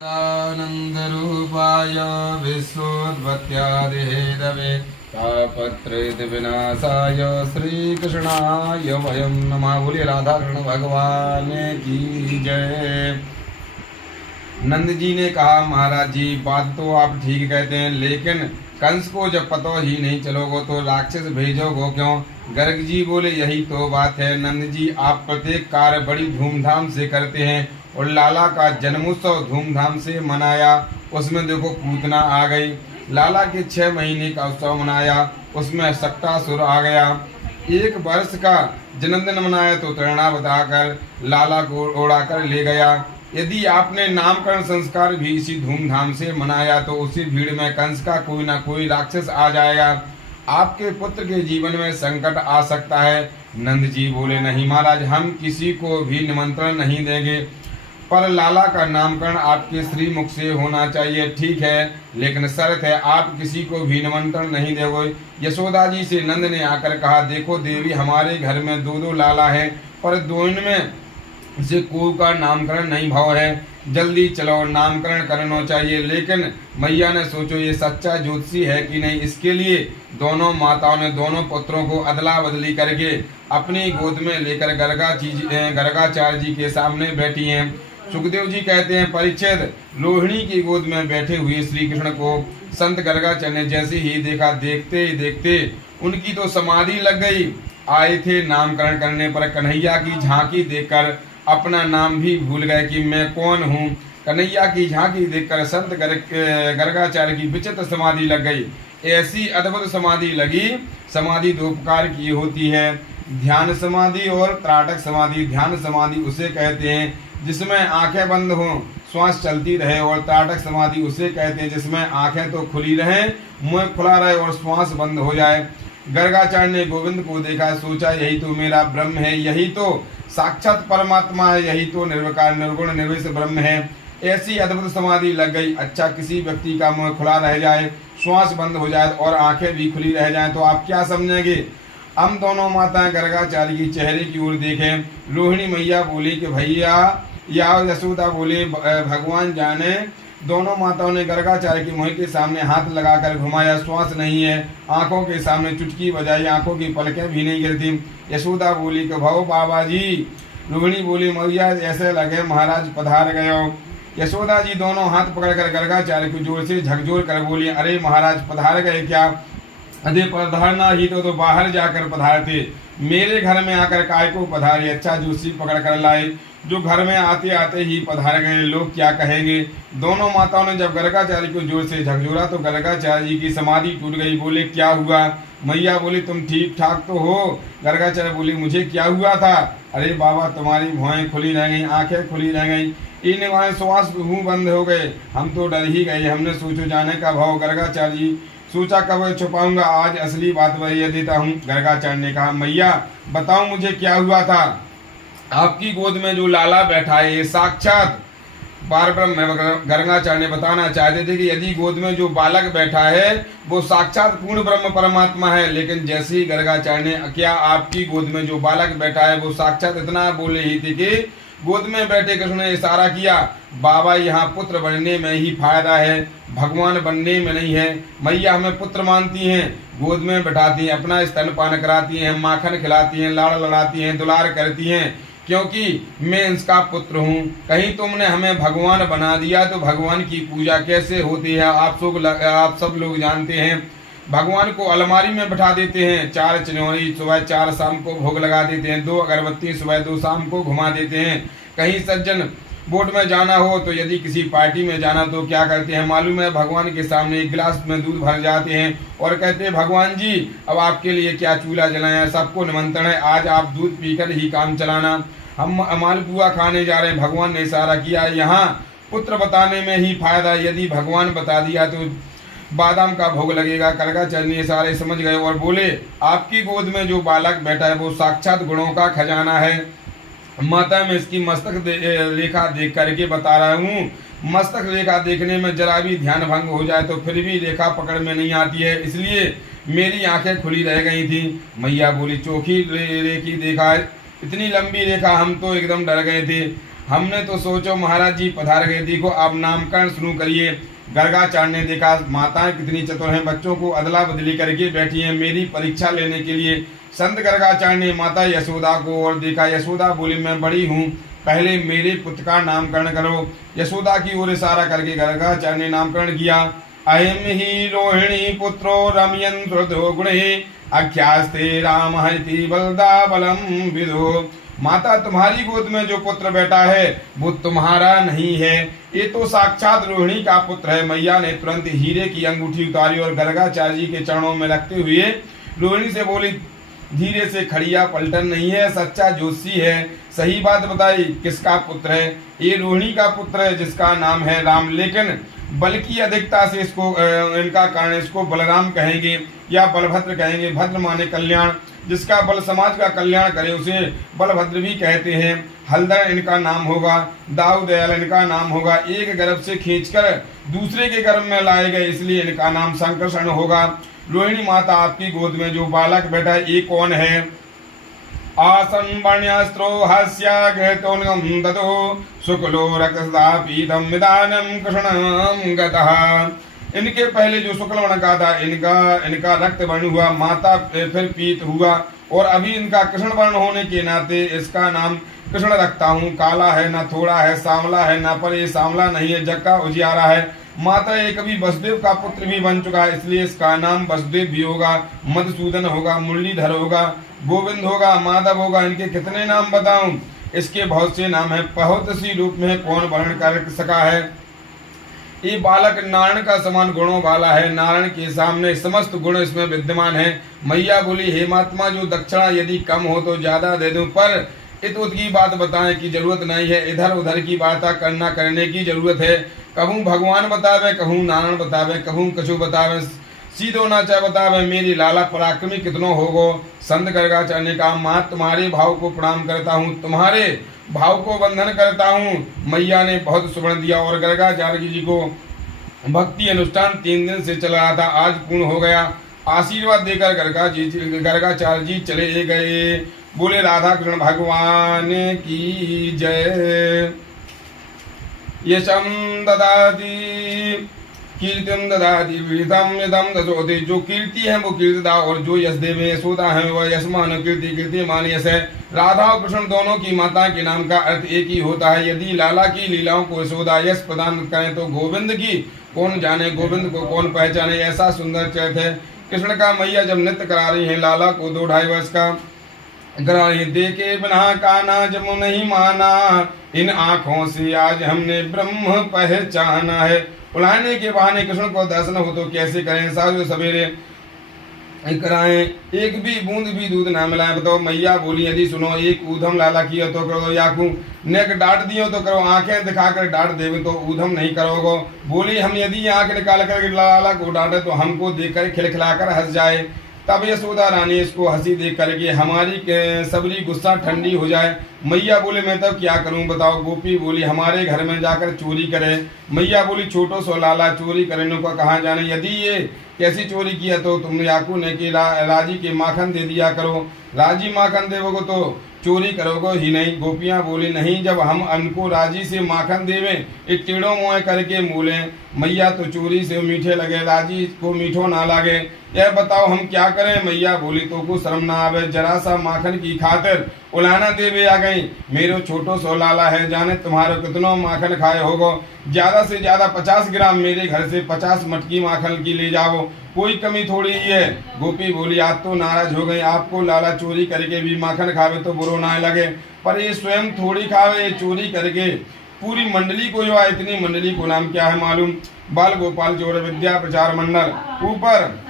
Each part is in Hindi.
आनन्दरूपाय विश्वोत्पत्त्यादिहेतवे तापत्रयविनाशाय श्रीकृष्णाय वयं नमः। बोलिए राधा कृष्ण भगवान की जय। नंद जी ने कहा, महाराज जी बात तो आप ठीक कहते हैं, लेकिन कंस को जब पता ही नहीं चलोगे तो राक्षस भेजोगे क्यों? गर्ग जी बोले, यही तो बात है नंद जी, आप प्रत्येक कार्य बड़ी धूमधाम से करते हैं और लाला का जन्मोत्सव धूमधाम से मनाया, उसमें देखो पूतना आ गई। लाला के 6 महीने का उत्सव मनाया, उसमें सक्टासुर आ गया। 1 वर्ष का जन्मदिन मनाया तो तृणा बताकर लाला को उड़ाकर ले गया। यदि आपने नामकरण संस्कार भी इसी धूमधाम से मनाया तो उसी भीड़ में कंस का कोई ना कोई राक्षस आ जाएगा, आपके पुत्र के जीवन में संकट आ सकता है। नंद जी बोले, नहीं महाराज, हम किसी को भी निमंत्रण नहीं देंगे, पर लाला का नामकरण आपके श्री मुख से होना चाहिए। ठीक है, लेकिन शर्त है, आप किसी को भी निमंत्रण नहीं दोगे। यशोदा जी से नंद ने आकर कहा, देखो देवी, हमारे घर में 2 लाला हैं, पर दोनों में से कोई का नामकरण नहीं भाव है, जल्दी चलो, नामकरण करना चाहिए। लेकिन मैया ने सोचो ये सच्चा ज्योतिषी है कि नहीं, इसके लिए दोनों माताओं ने दोनों पुत्रों को अदला बदली करके अपनी गोद में लेकर गर्गाचार्य जी के सामने बैठी हैं। सुखदेव जी कहते हैं, परीक्षित रोहिणी की गोद में बैठे हुए श्री कृष्ण को संत गर्गाचार्य ने जैसे ही देखा, देखते ही देखते उनकी तो समाधि लग गई। आए थे नामकरण करने पर कन्हैया की झांकी देखकर अपना नाम भी भूल गए कि मैं कौन हूँ। कन्हैया की झांकी देखकर संत गर्गाचार्य की विचित्र समाधि लग गई। ऐसी अद्भुत समाधि लगी। समाधि 2 प्रकार की होती है, ध्यान समाधि और त्राटक समाधि। ध्यान समाधि उसे कहते हैं जिसमें आंखें बंद हो, श्वास चलती रहे, और त्राटक समाधि उसे कहते हैं जिसमें आंखें तो खुली रहे, मुंह खुला रहे और श्वास बंद हो जाए। गर्गाचार्य ने गोविंद को देखा, सोचा यही तो मेरा ब्रह्म है, यही तो साक्षात परमात्मा है, यही तो निर्विकार निर्गुण निर्विश ब्रह्म है। ऐसी अद्भुत समाधि लग गई। अच्छा, किसी व्यक्ति का मुंह खुला रह जाए, श्वास बंद हो जाए और आंखें भी खुली रह जाएं तो आप क्या समझेंगे? हम दोनों माताएं गर्गाचार्य की चेहरे की ओर देखें। रोहिणी मैया बोली कि भैया, या यशोदा बोले भगवान जाने। दोनों माताओं ने गर्गाचार्य के मुंह के सामने हाथ लगाकर घुमाया, श्वास नहीं है। आंखों के सामने चुटकी बजाई, आंखों की पलकें भी नहीं गिरती। यशोदा बोली कि भाओ बाबा जी। रोहिणी बोली, मैया ऐसे लगे महाराज पधार गए हो। यशोदा जी दोनों हाथ पकड़कर गर्गाचार्य को जोर से झकझोर कर बोली, अरे महाराज पधार गए क्या? अरे पधारना ही तो बाहर जाकर पधारते, मेरे घर में आकर काय को पधारे? अच्छा जोशी पकड़ कर लाए, जो घर में आते आते ही पधार गए, लोग क्या कहेंगे? दोनों माताओं ने जब गर्गाचार्य को जोर से झकझोरा तो गर्गाचार्य जी की समाधि टूट गई। बोले, क्या हुआ? मैया बोली, तुम ठीक ठाक तो हो? गर्गाचार्य बोली, मुझे क्या हुआ था? अरे बाबा, तुम्हारी भुआएं खुली रह गई, आंखें खुली रह गई, इन वाले श्वास मुंह बंद हो गए, हम तो डर ही गए, हमने सोचो जाने का भाव। गर्गाचार्य जी सोचा कब छुपाऊंगा, आज असली बात वही देता हूँ। गर्गाचार्य ने कहा, मैया बताओ मुझे क्या हुआ था? आपकी गोद में जो लाला बैठा है ये साक्षात पारब्रह्म है। गर्गाचार्य ने बताना चाहते थे कि यदि गोद में जो बालक बैठा है वो साक्षात पूर्ण ब्रह्म परमात्मा है। लेकिन जैसे ही गर्गाचार्य ने, क्या आपकी गोद में जो बालक बैठा है वो साक्षात, इतना बोले ही थे कि गोद में बैठे कृष्ण ने इशारा किया, बाबा यहाँ पुत्र बनने में ही फायदा है, भगवान बनने में नहीं है। मैया हमें पुत्र मानती हैं, गोद में बैठाती हैं, अपना स्तनपान कराती हैं, माखन खिलाती हैं, लाड़ लड़ाती हैं, दुलार करती हैं, क्योंकि मैं इसका पुत्र हूँ। कहीं तुमने हमें भगवान बना दिया तो भगवान की पूजा कैसे होती है आप सब लोग जानते हैं। भगवान को अलमारी में बैठा देते हैं, 4 चिन्हौनी सुबह 4 शाम को भोग लगा देते हैं, 2 अगरबत्ती सुबह 2 शाम को घुमा देते हैं। कहीं सज्जन बोट में जाना हो तो यदि किसी पार्टी में जाना तो क्या करते हैं मालूम है? भगवान के सामने 1 गिलास में दूध भर जाते हैं और कहते हैं, भगवान जी अब आपके लिए क्या चूल्हा जलाया, सबको निमंत्रण है, आज आप दूध पीकर ही काम चलाना, हम मालपुआ खाने जा रहे हैं। भगवान ने इशारा किया, यहाँ पुत्र बताने में ही फायदा, यदि भगवान बता दिया तो बादाम का भोग लगेगा। गर्गाचार्य ये सारे समझ गए और बोले, आपकी गोद में जो बालक बैठा है वो साक्षात गुणों का खजाना है। माता मैं इसकी मस्तक रेखा देख करके बता रहा हूँ, मस्तक रेखा देखने में जरा भी ध्यान भंग हो जाए तो फिर भी रेखा पकड़ में नहीं आती है, इसलिए मेरी आंखें खुली रह गई थी। मैया बोली, चोखी रेखी देखा है, इतनी लंबी रेखा, हम तो एकदम डर गए थे। हमने तो सोचो महाराज जी पधार गए, देखो आप नामकरण शुरू करिए। गर्गाचार्य ने देखा माताएं कितनी चतुर हैं, बच्चों को अदला बदली करके बैठी हैं मेरी परीक्षा लेने के लिए। संत गर्गाचार्य ने माता यशोदा को और देखा, यशोदा बोली मैं बड़ी हूँ, पहले मेरे पुत्र का नामकरण करो। यशोदा की ओर इशारा करके गर्गाचार्य ने नामकरण किया। अयम ही रोहिणी पुत्रो रमयन श्रुतो गुणे आख्यास्ते राम हति बलदा बलम विदो। माता तुम्हारी गोद में जो पुत्र बैठा है वो तुम्हारा नहीं है, ये तो साक्षात रोहिणी का पुत्र है। मैया ने तुरंत हीरे की अंगूठी उतारी और गर्गाचार्य जी के चरणों में रखते हुए रोहिणी से बोली, धीरे से खड़िया पलटन नहीं है, सच्चा जोशी है, सही बात बताई किसका पुत्र है? ये रोहिणी का पुत्र है जिसका नाम है राम, लेकिन बल की अधिकता से इसको इनका कारण इसको बलराम कहेंगे या बलभद्र कहेंगे। भद्र माने कल्याण, जिसका बल समाज का कल्याण करे उसे बलभद्र भी कहते हैं। हलधर इनका नाम होगा, दाऊदयाल इनका नाम होगा। एक गर्भ से खींचकर दूसरे के गर्भ में लाए गए, इसलिए इनका नाम संकर्षण होगा। रोहिणी माता आपकी गोद में जो बालक बैठा है ये कौन है? आसन वर्ण्यस्त्रो हास्याघृतोन्गम ददो शुक्लो रक्तदा पीतम विदानम कृष्णम गतः। इनके पहले जो शुक्ल वर्ण का था इनका रक्त वर्ण हुआ, माता फिर पीत हुआ और अभी इनका कृष्ण वर्ण होने के नाते इसका नाम कृष्ण रखता हूँ। काला है ना थोड़ा है, सांवला है ना पर ये सांवला नहीं है, जग का उजियारा है। माता एक कभी वसुदेव का पुत्र भी बन चुका है, इसलिए इसका नाम वसुदेव भी होगा, मधुसूदन होगा, मुरलीधर होगा, गोविंद होगा, माधव होगा। इनके कितने नाम बताऊं? इसके बहुत से नाम है, बहुत सी रूप में कौन वर्ण कर सका है। ये बालक नारायण का समान गुणों वाला है, नारायण के सामने समस्त गुण इसमें विद्यमान है। मैया बोली, हे महात्मा जो दक्षिणा यदि कम हो तो ज्यादा दे दूं, पर इत उत की बात बताने की जरूरत नहीं है, इधर उधर की बातें करने की जरूरत है। कहूँ भगवान बतावे, कहूँ नारायण बतावे, कहूँ कछु बतावे, सीधो नाचा बतावे, मेरी लाला पराक्रमी कितनो होगो। संत गर्गाचार्य ने कहा, माँ तुम्हारे भाव को प्रणाम करता हूँ, तुम्हारे भाव को वंदन करता हूँ। मैया ने बहुत सुवर्ण दिया और गर्गाचार्य जी को भक्ति अनुष्ठान 3 दिन से चल रहा था, आज पूर्ण हो गया। आशीर्वाद देकर गर्गाचार्य जी चले गए। बोले राधा कृष्ण भगवान की जय। यशम ददाति कीर्तिम ददाति विदितम यदम दशोति। जो कीर्ति है वो कीर्तिदा और जो यश देवे यशोदा है वह यशमान कीर्ति कीर्तिमान यश है। राधा और कृष्ण दोनों की माता के नाम का अर्थ एक ही होता है। यदि लाला की लीलाओं को यशोदा यश प्रदान करें तो गोविंद की कौन जाने, गोविंद को कौन पहचाने। ऐसा सुंदर चरित्र है कृष्ण का। मैया जब नृत्य करा रही है लाला को 2-2.5 वर्ष का, ग्राही देखे बिना काना जब नहीं माना, इन आंखों से आज हमने ब्रह्म पहचाना है। बुलाने के बहाने कृष्ण को दर्शन हो तो कैसे करें, साजो सवेरे कराएं, एक भी बूंद भी दूध ना मिलाएं। बताओ मैया बोली, यदि सुनो एक ऊधम लाला किया तो करो, याकू नेक डांट दियो तो करो, आंखें दिखाकर डांट देवे तो ऊधम नहीं करोगे। बोली हम यदि आंख निकाल कर लाला को डांटे तो हमको देखकर खिलखिलाकर हंस जाए। तब यशोदा रानी इसको हंसी देख करके हमारी सबरी गुस्सा ठंडी हो जाए। मैया बोले मैं तब क्या करूं बताओ। गोपी बोली हमारे घर में जाकर चोरी करे। मैया बोली छोटो सो लाला चोरी करने को कहाँ जाने, यदि ये कैसी चोरी किया तो तुम याकू ने कि राजी के माखन दे दिया करो, राजी माखन देवोगे तो चोरी करोगे ही नहीं। गोपियां बोली नहीं, जब हम उनको राजी से माखन देवे एक टेढ़ो मुँह करके मूले। मैया तो चोरी से मीठे लगे, राजी को मीठो ना लगे, यह बताओ हम क्या करें। मैया बोली तो को शर्म ना आवे, जरा सा माखन की खातिर उलाना देवे आ गई। मेरो छोटो सो लाला है, जाने तुम्हारे कितनो माखन खाए होगो, ज्यादा से ज्यादा 50 ग्राम मेरे घर से 50 मटकी माखन की ले जाओ, कोई कमी थोड़ी ही है। गोपी बोली आज तो नाराज हो गई, आपको लाला चोरी करके भी माखन खावे तो बुरो ना लगे, पर ये स्वयं थोड़ी खावे, ये चोरी करके पूरी मंडली को जो है, इतनी मंडली को नाम क्या है मालूम, बाल गोपाल चोर विद्या प्रचार मंडल। ऊपर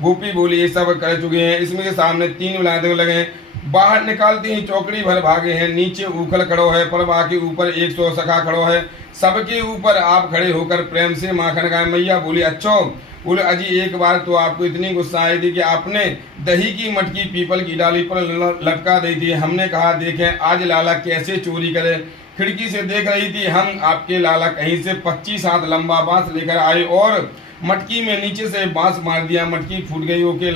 गोपी बोली ये सब कर चुके हैं, इसमें के सामने 3 विलायत लगे हैं, बाहर निकालते ही चौकड़ी भर भागे हैं, नीचे उखल खड़ो है, परवा के ऊपर 100 सखा खड़ो है, सबके ऊपर आप खड़े होकर प्रेम से माखन खाए। मैया बोली अच्छो, बोले अजी एक बार तो आपको इतनी गुस्सा आई थी कि आपने दही की मटकी पीपल की डाली पर लटका दी थी। हमने कहा देखें आज लाला कैसे चोरी करे, खिड़की से देख रही थी हम, आपके लाला कहीं से 25 हाथ लंबा बांस लेकर आए और मटकी में नीचे से बांस मार दिया, मटकी फूट गई। ओके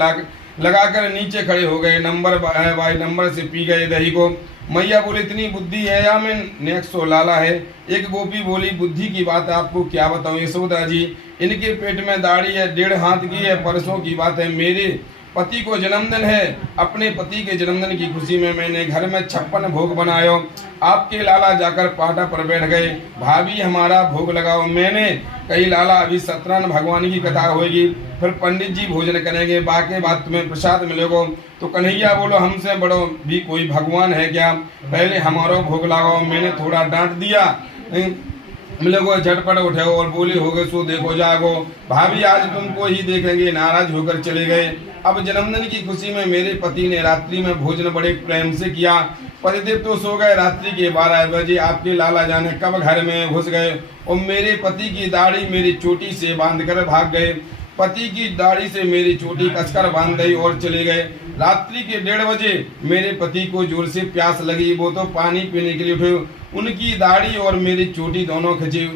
लगाकर नीचे खड़े हो गए, नंबर बाई नंबर से पी गए दही को। मैया बोले इतनी बुद्धि है या मैं नेक्स्ट लाला है। एक गोपी बोली बुद्धि की बात आपको क्या बताऊं यशोदा जी, इनके पेट में दाढ़ी है, 1.5 हाथ की है। परसों की बात है, मेरे पति को जन्मदिन है। अपने पति के जन्मदिन की खुशी में मैंने घर में 56 भोग बनायो। आपके लाला जाकर पाटा पर बैठ गए, भाभी हमारा भोग लगाओ। मैंने कही लाला अभी सत्यनारायण भगवान की कथा होगी, फिर पंडित जी भोजन करेंगे, बाकी बात तुम्हें प्रसाद मिलेगा। तो कन्हैया बोलो हमसे बड़ो भी कोई भगवान है क्या, पहले हमारो भोग लगाओ। मैंने थोड़ा डांट दिया, मिले को झटपट उठे और बोली हो गए सो देखो जागो, भाभी आज तुमको ही देखेंगे। नाराज होकर चले गए। अब जन्मदिन की खुशी में मेरे पति ने रात्रि में भोजन बड़े प्रेम से किया। पतिदेव तो सो गए। रात्रि के 12 बजे आपके लाला जाने कब घर में घुस गए और मेरे पति की दाढ़ी मेरी चोटी से बांधकर भाग गए। पति की दाढ़ी से मेरी चोटी कसकर बांध गई और चले गए। रात्रि के 1:30 बजे मेरे पति को जोर से प्यास लगी, वो तो पानी पीने के लिए उठे। उनकी दाढ़ी और मेरी चोटी दोनों खींची,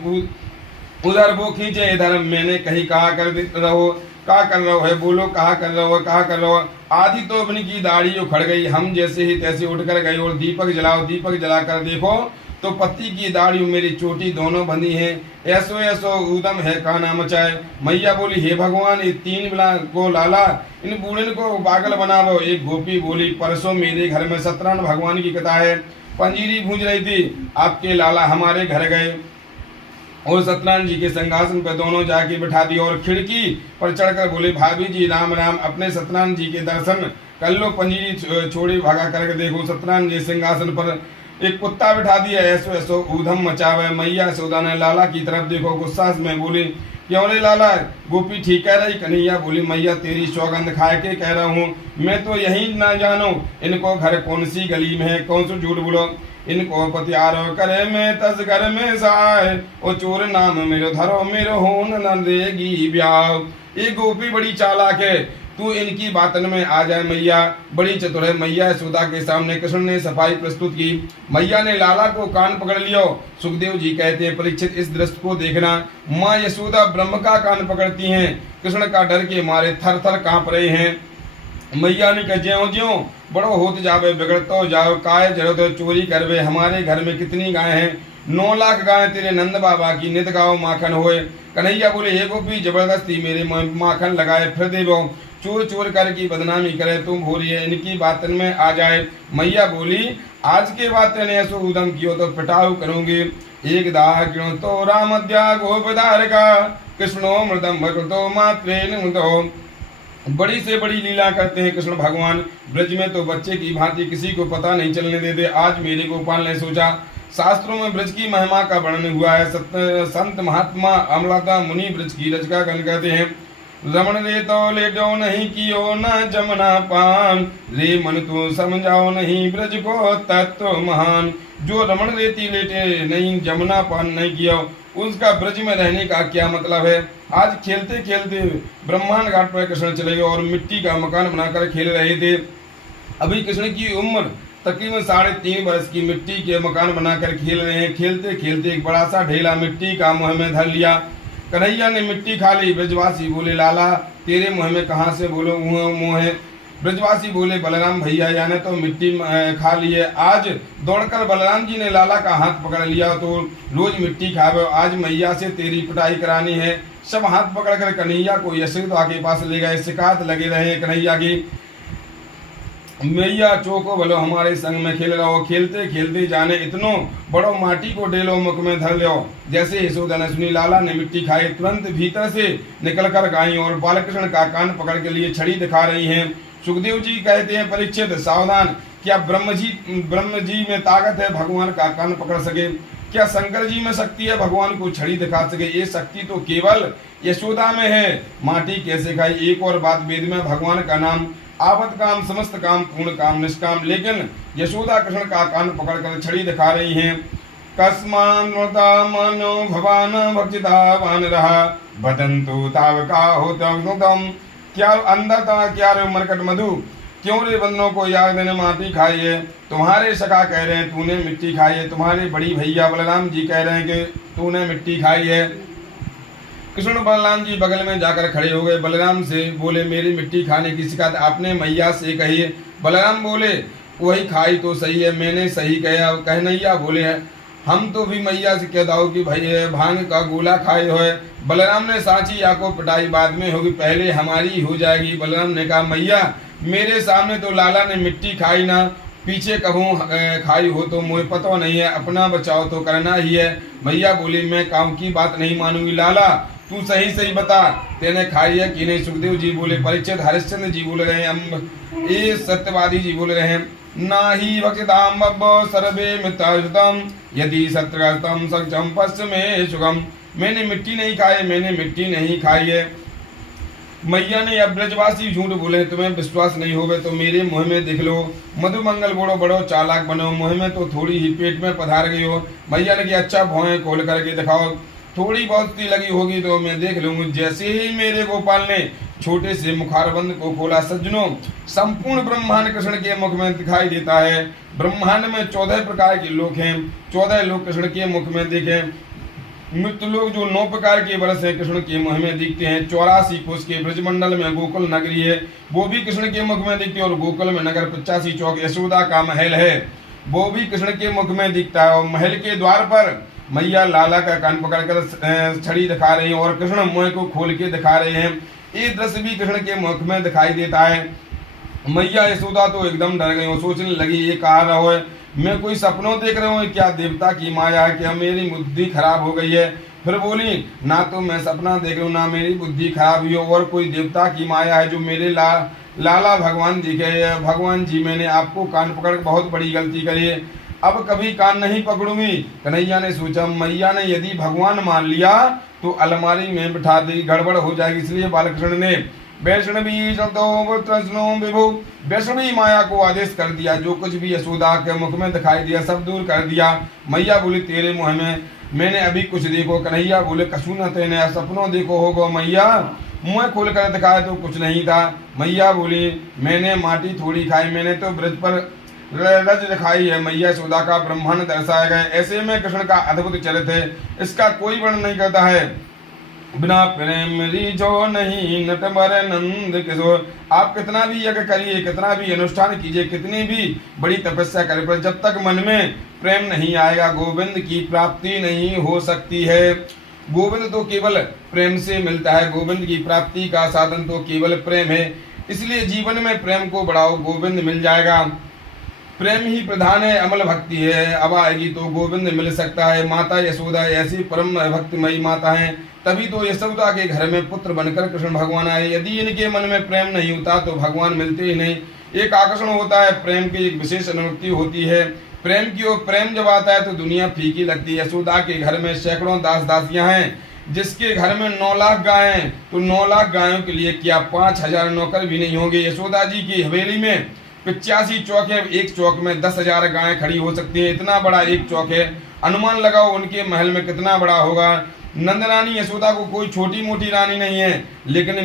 उधर वो खींचे इधर। मैंने कहीं कहा कर रहो, कहा कर रहो है, बोलो कहा कर रहो, कहा कर रहो। आधी तो अपनी की दाढ़ी उखड़ गई। हम जैसे ही तैसे उठकर गए और दीपक जलाओ, दीपक जलाकर देखो तो पति की दाढ़ी मेरी चोटी दोनों बंधी हैं। ऐसो ऐसो उदम है काना मचाए। मैया बोली हे भगवान, ये 3 बिला को लाला इन बूढ़े को पागल बनावो। एक गोपी बोली परसों मेरे घर में सत्यनारायण भगवान की कथा है, पंजीरी भूंज रही थी, आपके लाला हमारे घर गए और सत्यनारायण जी के सिंहासन पर दोनों जाके बिठा दिया और खिड़की पर चढ़कर बोले भाभी जी राम राम, अपने सत्यनारायण जी के दर्शन कर लो। पंजीरी छोड़ी भागा करके देखो सत्यनारायण जी सिंहासन पर एक कुत्ता बिठा दिया। ऐसो ऐसो ऊधम मचावे। मैया यशोदा ने लाला की तरफ देखो, गुस्सा में बोली क्यों रे लाला, गोपी ठीक कह रही। कन्हैया बोली मैया तेरी सौगंध खाए के कह रहा हूँ, मैं तो यही ना जानो इनको घर कौन सी गली में है, कौन सा झूठ बोलो। इनको पतियारो करे में तस घर में साए, ओ चोर नाम मेरो धरो मेरो होन न देगी ब्याह। ये गोपी बड़ी चालाक है, तू इनकी बातन में आ जाए। मैया बड़ी चतुर है। मैया यशोदा के सामने कृष्ण ने सफाई प्रस्तुत की। मैया ने लाला को कान पकड़ लियो। सुखदेव जी कहते हैं परीक्षित इस दृश्य को देखना, माँ यशोदा ब्रह्म का कान पकड़ती हैं, कृष्ण का डर के मारे थर थर कांप रहे हैं। मैया ने कहा ज्यों ज्यों बड़ो होत जावे बिगड़तो जाओ, काय जरूरत चोरी करवे। हमारे घर में कितनी गाय हैं, 9 लाख गाय तेरे नंद बाबा की, नित गाओ माखन होए। कन्हैया बोले हे गोपी जबरदस्ती मेरे माखन लगाए फिर देवो, चोर चोर कर की बदनामी करे तुम भूलिए, इनकी बातन में आ जाए। मैया बोली आज के बात ने ऐसो उदम कियो तो पिटाऊ करूंगी। एक दाग्यो तो रामद्या गोपदार का, कृष्णो मृदम भगतो मात्रेन मुदो। बड़ी से बड़ी लीला करते हैं कृष्ण भगवान। ब्रज में तो बच्चे की भांति किसी को पता नहीं चलने देते। आज मेरे गोपाल ने सोचा, शास्त्रों में ब्रज की महिमा का वर्णन हुआ है। संत महात्मा अमलाता मुनि ब्रज की रचका गण कहते हैं, रमण रे तो लेटो नहीं कियो न जमना पान, रे मन तो समझाओ नहीं ब्रज को तत्व महान। जो रमण रेती लेटे नहीं, जमुना पान नहीं किया, उसका ब्रज में रहने का क्या मतलब है। आज खेलते खेलते ब्रह्मांड घाट पर कृष्ण चले गए और मिट्टी का मकान बनाकर खेल रहे थे। अभी कृष्ण की उम्र तकरीबन 3.5 वर्ष की। मिट्टी के मकान बनाकर खेल रहे हैं। खेलते खेलते एक बड़ा सा ढेला मिट्टी का मुँह में धर लिया। कन्हैया ने मिट्टी खा ली। ब्रजवासी बोले लाला तेरे मुँह में कहाँ से बोलो मुँह है। ब्रजवासी बोले बलराम भैया याने तो मिट्टी खा ली है। आज दौड़कर बलराम जी ने लाला का हाथ पकड़ लिया तो रोज मिट्टी खावे, आज मैया से तेरी पिटाई करानी है। सब हाथ पकड़कर कन्हैया को यशोदा के पास ले गए। शिकायत लगे रहे कन्हैया की, मैया चौको बोलो हमारे संग में खेल रहो। खेलते खेलते जाने इतनो बड़ो माटी को डेलो मुख में धर लो। जैसे यशोदा ने सुनी लाला ने मिट्टी खाई, तुरंत भीतर से निकलकर गायी और बालकृष्ण का कान पकड़ के लिए छड़ी दिखा रही हैं। सुखदेव जी कहते हैं परीक्षित सावधान, क्या ब्रह्म जी में ताकत है भगवान का कान पकड़ सके? क्या शंकर जी में शक्ति है भगवान को छड़ी दिखा सके? ये शक्ति तो केवल यशोदा में है। माटी कैसे खाई? एक और बात, वेद में भगवान का नाम आवत काम, समस्त काम, पूर्ण काम, निष्काम, लेकिन यशोदा कृष्ण का कान पकड़कर छड़ी दिखा रही हैं। कस्मान मनो भवान भक्तिदावान रहा बदंतु तावका होतम। क्या अंदर था क्या रे मरकट मधु, क्यों रे बंदरों को याद देने माटी खाई है? तुम्हारे सखा कह रहे हैं तूने मिट्टी खाई है, तुम्हारे बड़ी भैया बलराम जी कह रहे हैं कि तूने मिट्टी खाई है। कृष्ण बलराम जी बगल में जाकर खड़े हो गए। बलराम से बोले, मेरी मिट्टी खाने की शिकायत आपने मैया से कही है। बलराम बोले, वही खाई तो सही है, मैंने सही कहा। कन्हैया बोले, हम तो भी मैया से कह दो कि भाई भांग का गोला खाए हो। बलराम ने सांची या को पिटाई बाद में होगी, पहले हमारी हो जाएगी। बलराम ने कहा, मैया मेरे सामने तो लाला ने मिट्टी खाई ना, पीछे कभू खाई हो तो मुझे पता नहीं है, अपना बचाव तो करना ही है। मैया बोली, मैं काम की बात नहीं मानूंगी। लाला तू सही सही बता, तेने खाई है कि नहीं। सुखदेव जी बोले, परीक्षित हरिश्चंद्र जी बोल रहे हैं, ये सत्यवादी जी बोल रहे हैं, नाही भक्षिताम बब्ब सर्वे मित्रम यदि सत्रतम सक्षम पश्चिमे सुगम। मैंने मिट्टी नहीं खाई, मैंने मिट्टी नहीं खाई है। मैया ने अब ब्रजवासी झूठ बोले, तुम्हें विश्वास नहीं होवे तो मेरे मुंह में देख लो। मधुमंगल बोलो, बड़ो चालाक बनो, मुंह में तो थोड़ी ही पेट में पधार गई हो। मैया ने कि अच्छा भौएं खोल करके दिखाओ, थोड़ी बहुत सी लगी होगी तो मैं देख लूंगी। जैसे ही मेरे गोपाल ने छोटे से मुखारबंद को खोला, सज्जनों संपूर्ण ब्रह्मांड कृष्ण के मुख में दिखाई देता है। ब्रह्मांड में 14 प्रकार के लोग हैं, 14 लोग कृष्ण के मुख में देखे। मृत्यु लोग जो 9 प्रकार के वर्ष है कृष्ण के मुख में दिखते हैं। 84 कोष के ब्रजमंडल में गोकुल नगरी है, वो भी कृष्ण के मुख में दिखती है। और गोकुल में नगर 85 चौक यशोदा का महल है, वो भी कृष्ण के मुख में दिखता है। और महल के द्वार पर मैया लाला का कान पकड़कर छड़ी दिखा रही है और कृष्ण मुंह को खोल के दिखा रहे हैं। ये दृश्य भी कृष्ण के मुख में दिखाई देता है। मैया यशोदा तो एकदम डर गई और सोचने लगी, ये कहा रहो है, मैं कोई सपनों देख रहा हूँ, क्या देवता की माया है, क्या मेरी बुद्धि खराब हो गई है। फिर बोली, ना तो मैं सपना देख रहा हूँ, ना मेरी बुद्धि खराब हुई हो, और कोई देवता की माया है जो मेरे लाला भगवान दिखे। भगवान जी, मैंने आपको कान पकड़ बहुत बड़ी गलती करी है, अब कभी कान नहीं पकड़ूंगी। कन्हैया ने सोचा, मैया ने यदि भगवान मान लिया तो अलमारी में बिठा दी, गड़बड़ हो जाएगी। इसलिए बालकृष्ण ने वैष्णवी विभु वैष्णवी माया को आदेश कर दिया, जो कुछ भी यशोदा के मुख में दिखाई दिया सब दूर कर दिया। मैया बोली, तेरे मुँह में मैंने अभी कुछ देखो। कन्हैया बोले, कछु न तेने सपनों देखो होगा मैया, मुँह खोल कर दिखाया तो कुछ नहीं था। मैया बोली, मैंने माटी थोड़ी खाई, मैंने तो ब्रज पर रज दिखाई है। मैया यशोदा का ब्रह्मांड दर्शाया गया। ऐसे में कृष्ण का अद्भुत चरित्र है, इसका कोई वर्णन नहीं करता है। बिना प्रेम रिझो नहीं नटवर नंद किशोर। आप कितना भी यज्ञ करिए, कितना भी अनुष्ठान कीजिए, कितनी भी बड़ी तपस्या करें, पर जब तक मन में प्रेम नहीं आएगा गोविंद की प्राप्ति नहीं हो सकती है। गोविंद तो केवल प्रेम से मिलता है, गोविंद की प्राप्ति का साधन तो केवल प्रेम है। इसलिए जीवन में प्रेम को बढ़ाओ, गोविंद मिल जाएगा। प्रेम ही प्रधान है, अमल भक्ति है, अब आएगी तो गोविंद मिल सकता है। माता यशोदा ऐसी परम भक्तिमयी माता है, तभी तो यशोदा के घर में पुत्र बनकर कृष्ण भगवान आए। यदि इनके मन में प्रेम नहीं होता तो भगवान मिलते ही नहीं। एक आकर्षण होता है, प्रेम की एक विशेष अनुभूति होती है। प्रेम की ओर प्रेम जब आता है तो दुनिया फीकी लगती है। यशोदा के घर में सैकड़ों दास दासियां हैं, जिसके घर में 9 लाख गायें हैं, तो 9 लाख गायों के लिए क्या 5000 नौकर भी नहीं होंगे। यशोदा जी की हवेली में 85 चौक है, एक चौक में 10,000 गायें खड़ी हो सकती है, इतना बड़ा एक चौक है। अनुमान लगाओ उनके महल में कितना बड़ा होगा। नंदरानी यशोदा को कोई छोटी मोटी रानी नहीं है, लेकिन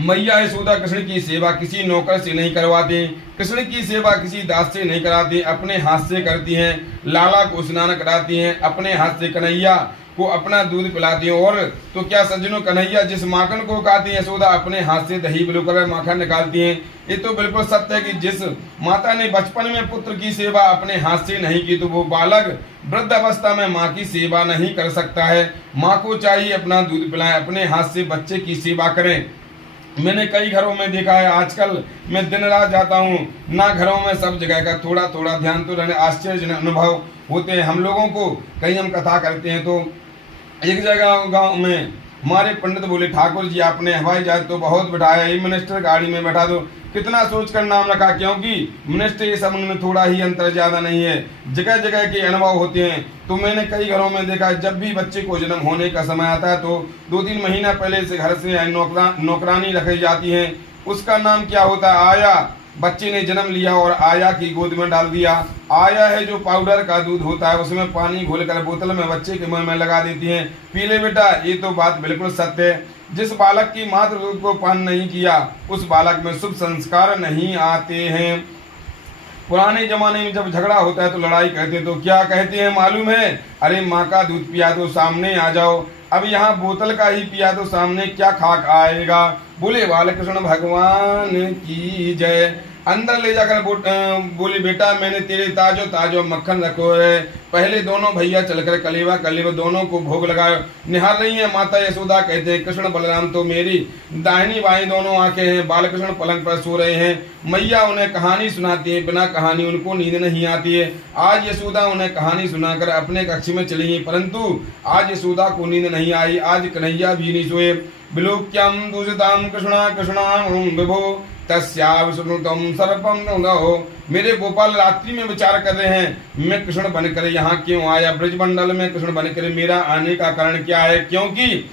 मैया यशोदा कृष्ण की सेवा किसी नौकर से नहीं करवाती, कृष्ण की सेवा किसी दास से नहीं कराती, अपने हाथ से करती हैं। लाला को स्नान कराती हैं, अपने हाथ से कन्हैया को अपना दूध पिलाती हैं। और तो क्या सज्जनों, कन्हैया जिस माखन को खाती है यशोदा अपने हाथ से दही बिलोकर माखन निकालती हैं। ये तो बिल्कुल सत्य है कि जिस माता ने बचपन में पुत्र की सेवा अपने हाथ से नहीं की तो वो बालक वृद्ध अवस्था में माँ की सेवा नहीं कर सकता है। माँ को चाहिए अपना दूध पिलाएं, अपने हाथ से बच्चे की सेवा करें। मैंने कई घरों में देखा है, आजकल मैं दिन रात जाता हूँ ना, घरों में सब जगह का थोड़ा थोड़ा ध्यान तो रहने आश्चर्यजनक अनुभव होते हैं हम लोगों को। कहीं हम कथा करते हैं तो एक जगह गांव में हमारे पंडित बोले, ठाकुर जी आपने हवाई जहाज तो बहुत बिठाया, ये मिनिस्टर गाड़ी में बैठा दो। कितना सोचकर नाम रखा, क्योंकि मिनिस्टर ये सब में थोड़ा ही अंतर ज्यादा नहीं है, जगह जगह के अनुभव होते हैं। तो मैंने कई घरों में देखा, जब भी बच्चे को जन्म होने का समय आता है तो 2-3 महीना पहले से घर से नौकरानी रखी जाती है। उसका नाम क्या होता है, आया। बच्चे ने जन्म लिया और आया की गोद में डाल दिया। आया है जो पाउडर का दूध होता है, उसमें पानी घोलकर बोतल में बच्चे के मुंह में लगा देती हैं, पी ले बेटा। ये तो बात बिल्कुल सत्य है। जिस बालक की मातृ दूध को पान नहीं किया उस बालक में शुभ संस्कार नहीं आते हैं। पुराने जमाने में जब झगड़ा होता है तो लड़ाई करते तो क्या कहते हैं मालूम है, अरे माँ का दूध पिया दो, सामने आ जाओ। अब यहाँ बोतल का ही पिया तो सामने क्या खाक आएगा। बोले बालकृष्ण भगवान की जय। अंदर ले जाकर बोले बेटा मैंने तेरे ताजो ताजो मक्खन रखो है, पहले दोनों भैया चलकर कलेवा कलेवा दोनों को भोग लगाओ। निहार रही है माता यशोदा, कहते हैं कृष्ण बलराम तो मेरी दाहिनी बाई दोनों आंखें हैं। बालकृष्ण पलंग पर सो रहे हैं, मैया उन्हें कहानी सुनाती है, बिना कहानी उनको नींद नहीं आती है। आज यशोदा उन्हें कहानी सुनाकर अपने कक्ष में चली गई, परंतु आज यशोदा को नींद नहीं आई। आज कन्हैया भी नहीं सोए। विलोक्यम दूषिताम कृष्णा कृष्णा विभो तस्याविष्णुतम सर्पम दो। मेरे गोपाल रात्रि में विचार कर रहे हैं मैं कृष्ण बनकर यहाँ क्यों आया, ब्रजमंडल में कृष्ण बनकर मेरा आने का कारण क्या है। क्योंकि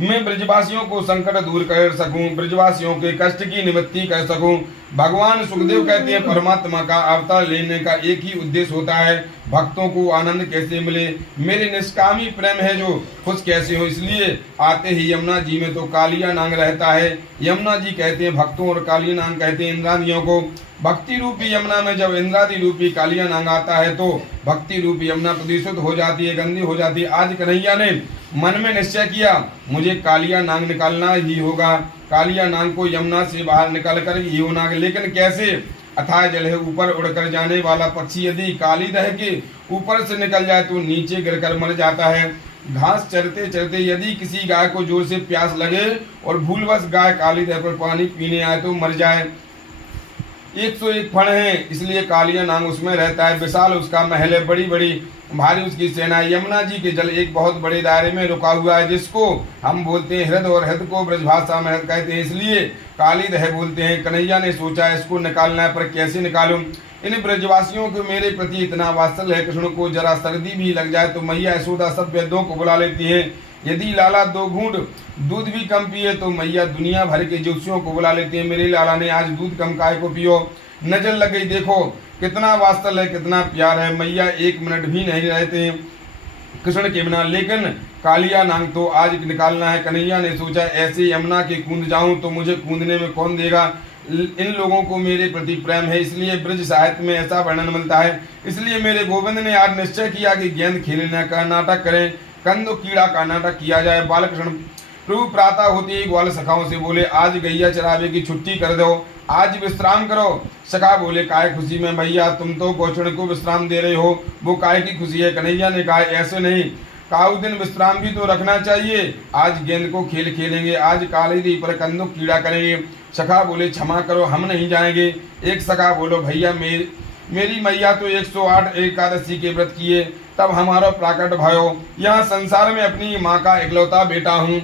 मैं ब्रजवासियों को संकट दूर कर सकूं, ब्रजवासियों के कष्ट की निवृत्ति कर सकूं। भगवान सुखदेव कहते हैं परमात्मा का अवतार लेने का एक ही उद्देश्य होता है, भक्तों को आनंद कैसे मिले, मेरे निष्कामी प्रेम है जो खुश कैसे हो। इसलिए आते ही यमुना जी में तो कालिया नांग रहता है। यमुना जी कहते हैं भक्तों और कालिया नांग कहते हैं इंद्रादियों को। भक्ति रूपी यमुना में जब इंद्रादि रूपी कालिया नांग आता है तो भक्ति रूपी यमुना प्रदूषित हो जाती है, गंदी हो जाती है। आज कन्हैया ने मन में निश्चय किया मुझे कालिया नांग निकालना ही होगा, कालिया नांग को यमुना से बाहर निकाल कर ही होना। लेकिन कैसे, अथाह जल है, ऊपर उड़कर जाने वाला पक्षी यदि काली दह के ऊपर से निकल जाए तो नीचे गिरकर मर जाता है। घास चरते चरते यदि किसी गाय को जोर से प्यास लगे और भूलवश गाय काली दह पर पानी पीने आए तो मर जाए। 101 फण है, इसलिए कालिया नांग उसमें रहता है। विशाल उसका महल है, बड़ी बड़ी भारी उसकी सेना है। यमुना जी के जल एक बहुत बड़े दायरे में रुका हुआ है, जिसको हम बोलते हैं हृदय, और हृदय को ब्रजभाषा में हृदय कहते हैं, इसलिए काली दह बोलते हैं। कन्हैया ने सोचा इसको निकालना है, पर कैसे निकालूं। इन ब्रजवासियों को मेरे प्रति इतना वात्सल्य है, कृष्ण को जरा सर्दी भी लग जाए तो मैया यशोदा सब वैद्यों को बुला लेती है। यदि लाला 2 घूंट दूध भी कम पिए तो मैया दुनिया भर के ज्योतिषियों को बुला लेती है, मेरे लाला ने आज दूध कम काय को पियो। नजर लग गई, देखो कितना वात्सल्य है, कितना प्यार है। मैया 1 मिनट भी नहीं रहते कृष्ण के बिना। लेकिन कालिया नांग तो आज निकालना है। कन्हैया ने सोचा ऐसे यमुना के कूद जाऊं तो मुझे कूदने में कौन देगा। इन लोगों को मेरे प्रति प्रेम है, इसलिए ब्रज साहित्य में ऐसा वर्णन मिलता है। इसलिए मेरे गोविंद ने आज निश्चय किया कि गेंद खेलने का नाटक करें, कंदो कीड़ा का नाटक किया जाए। बालकृष्ण प्रभु प्रातः होते ही ग्वाल सखाओं से बोले आज गैया चरावे की छुट्टी कर दो, आज विश्राम करो। सखा बोले काय खुशी में भैया, तुम तो गोचड़ को विश्राम दे रहे हो, वो काय की खुशी है। कन्हैया ने कहा ऐसे नहीं, काउ दिन विश्राम भी तो रखना चाहिए। आज गेंद को खेल खेलेंगे, आज काली दी पर कंदो कीड़ा करेंगे। सखा बोले क्षमा करो हम नहीं जाएंगे। एक सखा बोलो भैया मेरी मैया तो 108 एकादशी के व्रत किए तब हमारा प्राकट भयो, यहाँ संसार में अपनी माँ का इकलौता बेटा हूँ।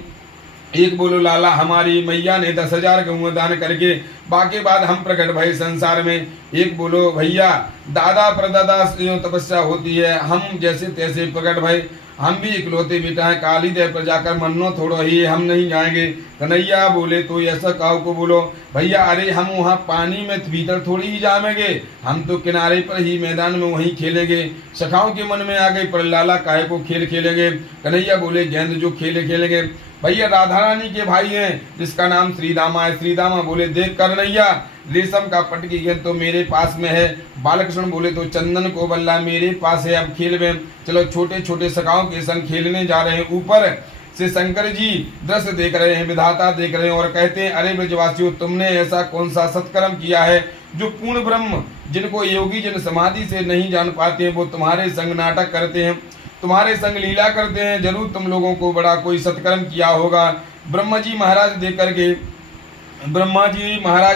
एक बोलो लाला हमारी मैया ने 10,000 गऊ दान करके बाकी बाद हम प्रकट भय संसार में। एक बोलो भैया दादा परदादा तपस्या होती है, हम जैसे तैसे प्रकट भय, हम भी इकलौते बेटा है, काली देव पर जाकर मन्नो थोड़ो ही हम नहीं जाएंगे। कन्हैया बोले तो ऐसा काऊ को बोलो भैया अरे हम वहाँ पानी में भीतर थोड़ी ही जामेंगे, हम तो किनारे पर ही मैदान में वहीं खेलेंगे। सखाओं के मन में आ गई पर लाला काहे को खेल खेलेंगे। कन्हैया बोले गेंद जो खेले खेलेंगे। भैया राधा रानी के भाई हैं जिसका नाम श्रीदामा है। श्रीदामा बोले देख कन्हैया रेशम का पट की गेंद तो मेरे पास में है। बालकृष्ण बोले तो चंदन को बल्ला मेरे पास है, अब खेल में चलो। छोटे छोटे सखाओं के संग खेलने जा रहे हैं। ऊपर से शंकर जी दृश्य देख रहे हैं, विधाता देख रहे हैं और कहते हैं अरे ब्रजवासियों तुमने ऐसा कौन सा सत्कर्म किया है जो पूर्ण ब्रह्म जिनको योगी जन समाधि से नहीं जान पाते हैं वो तुम्हारे संग नाटक करते हैं, तुम्हारे संग लीला करते हैं। जरूर तुम लोगों को बड़ा कोई सत्कर्म किया होगा। ब्रह्मा जी महाराज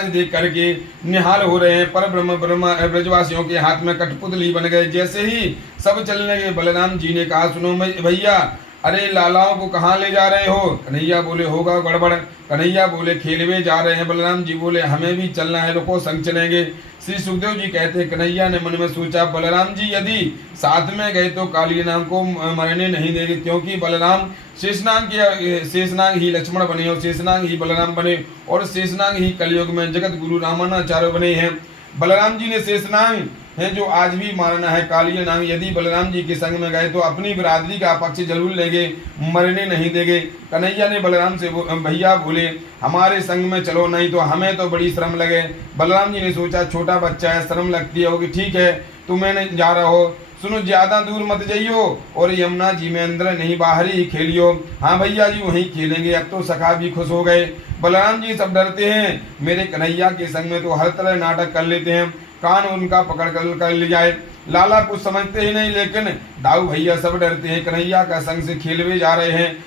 देख करके निहाल हो रहे हैं। पर ब्रह्मा ब्रजवासियों के हाथ में कठपुतली बन गए। जैसे ही सब चलने गए बलराम जी ने कहा सुनो भैया अरे लालाओं को कहाँ ले जा रहे हो। कन्हैया बोले होगा गड़बड़। कन्हैया बोले खेलवे जा रहे हैं। बलराम जी बोले हमें भी चलना है, रुको संग चलेंगे। श्री सुखदेव जी कहते हैं कन्हैया ने मन में सोचा बलराम जी यदि साथ में गए तो काली नाम को मरने नहीं देंगे, क्योंकि बलराम शेषनाग ही लक्ष्मण बने और शेषनाग ही बलराम बने और शेषनाग ही कलयुग में जगत गुरु रामानाचार्य बने हैं। बलराम जी ने शेषनाग है जो आज भी मारना है कालिया नाग। यदि बलराम जी के संग में गए तो अपनी बिरादरी का पक्ष जरूर लेंगे, मरने नहीं देंगे। कन्हैया ने बलराम से भैया बोले हमारे संग में चलो, नहीं तो हमें तो बड़ी शर्म लगे। बलराम जी ने सोचा छोटा बच्चा है, शर्म लगती है होगी, ठीक है तुम्हें नहीं जा रहा हो। सुनो ज्यादा दूर मत जाइयो और यमुना जी में अंदर नहीं बाहर ही खेलियो। हाँ भैया जी वहीं खेलेंगे। अब तो सखा भी खुश हो गए। बलराम जी सब डरते हैं, मेरे कन्हैया के संग में तो हर तरह नाटक कर लेते हैं, कान उनका पकड़ कर ले जाए। लाला कुछ समझते ही नहीं, लेकिन दाऊ भैया सब डरते हैं, कन्हैया का संग से खेलवे जा रहे हैं,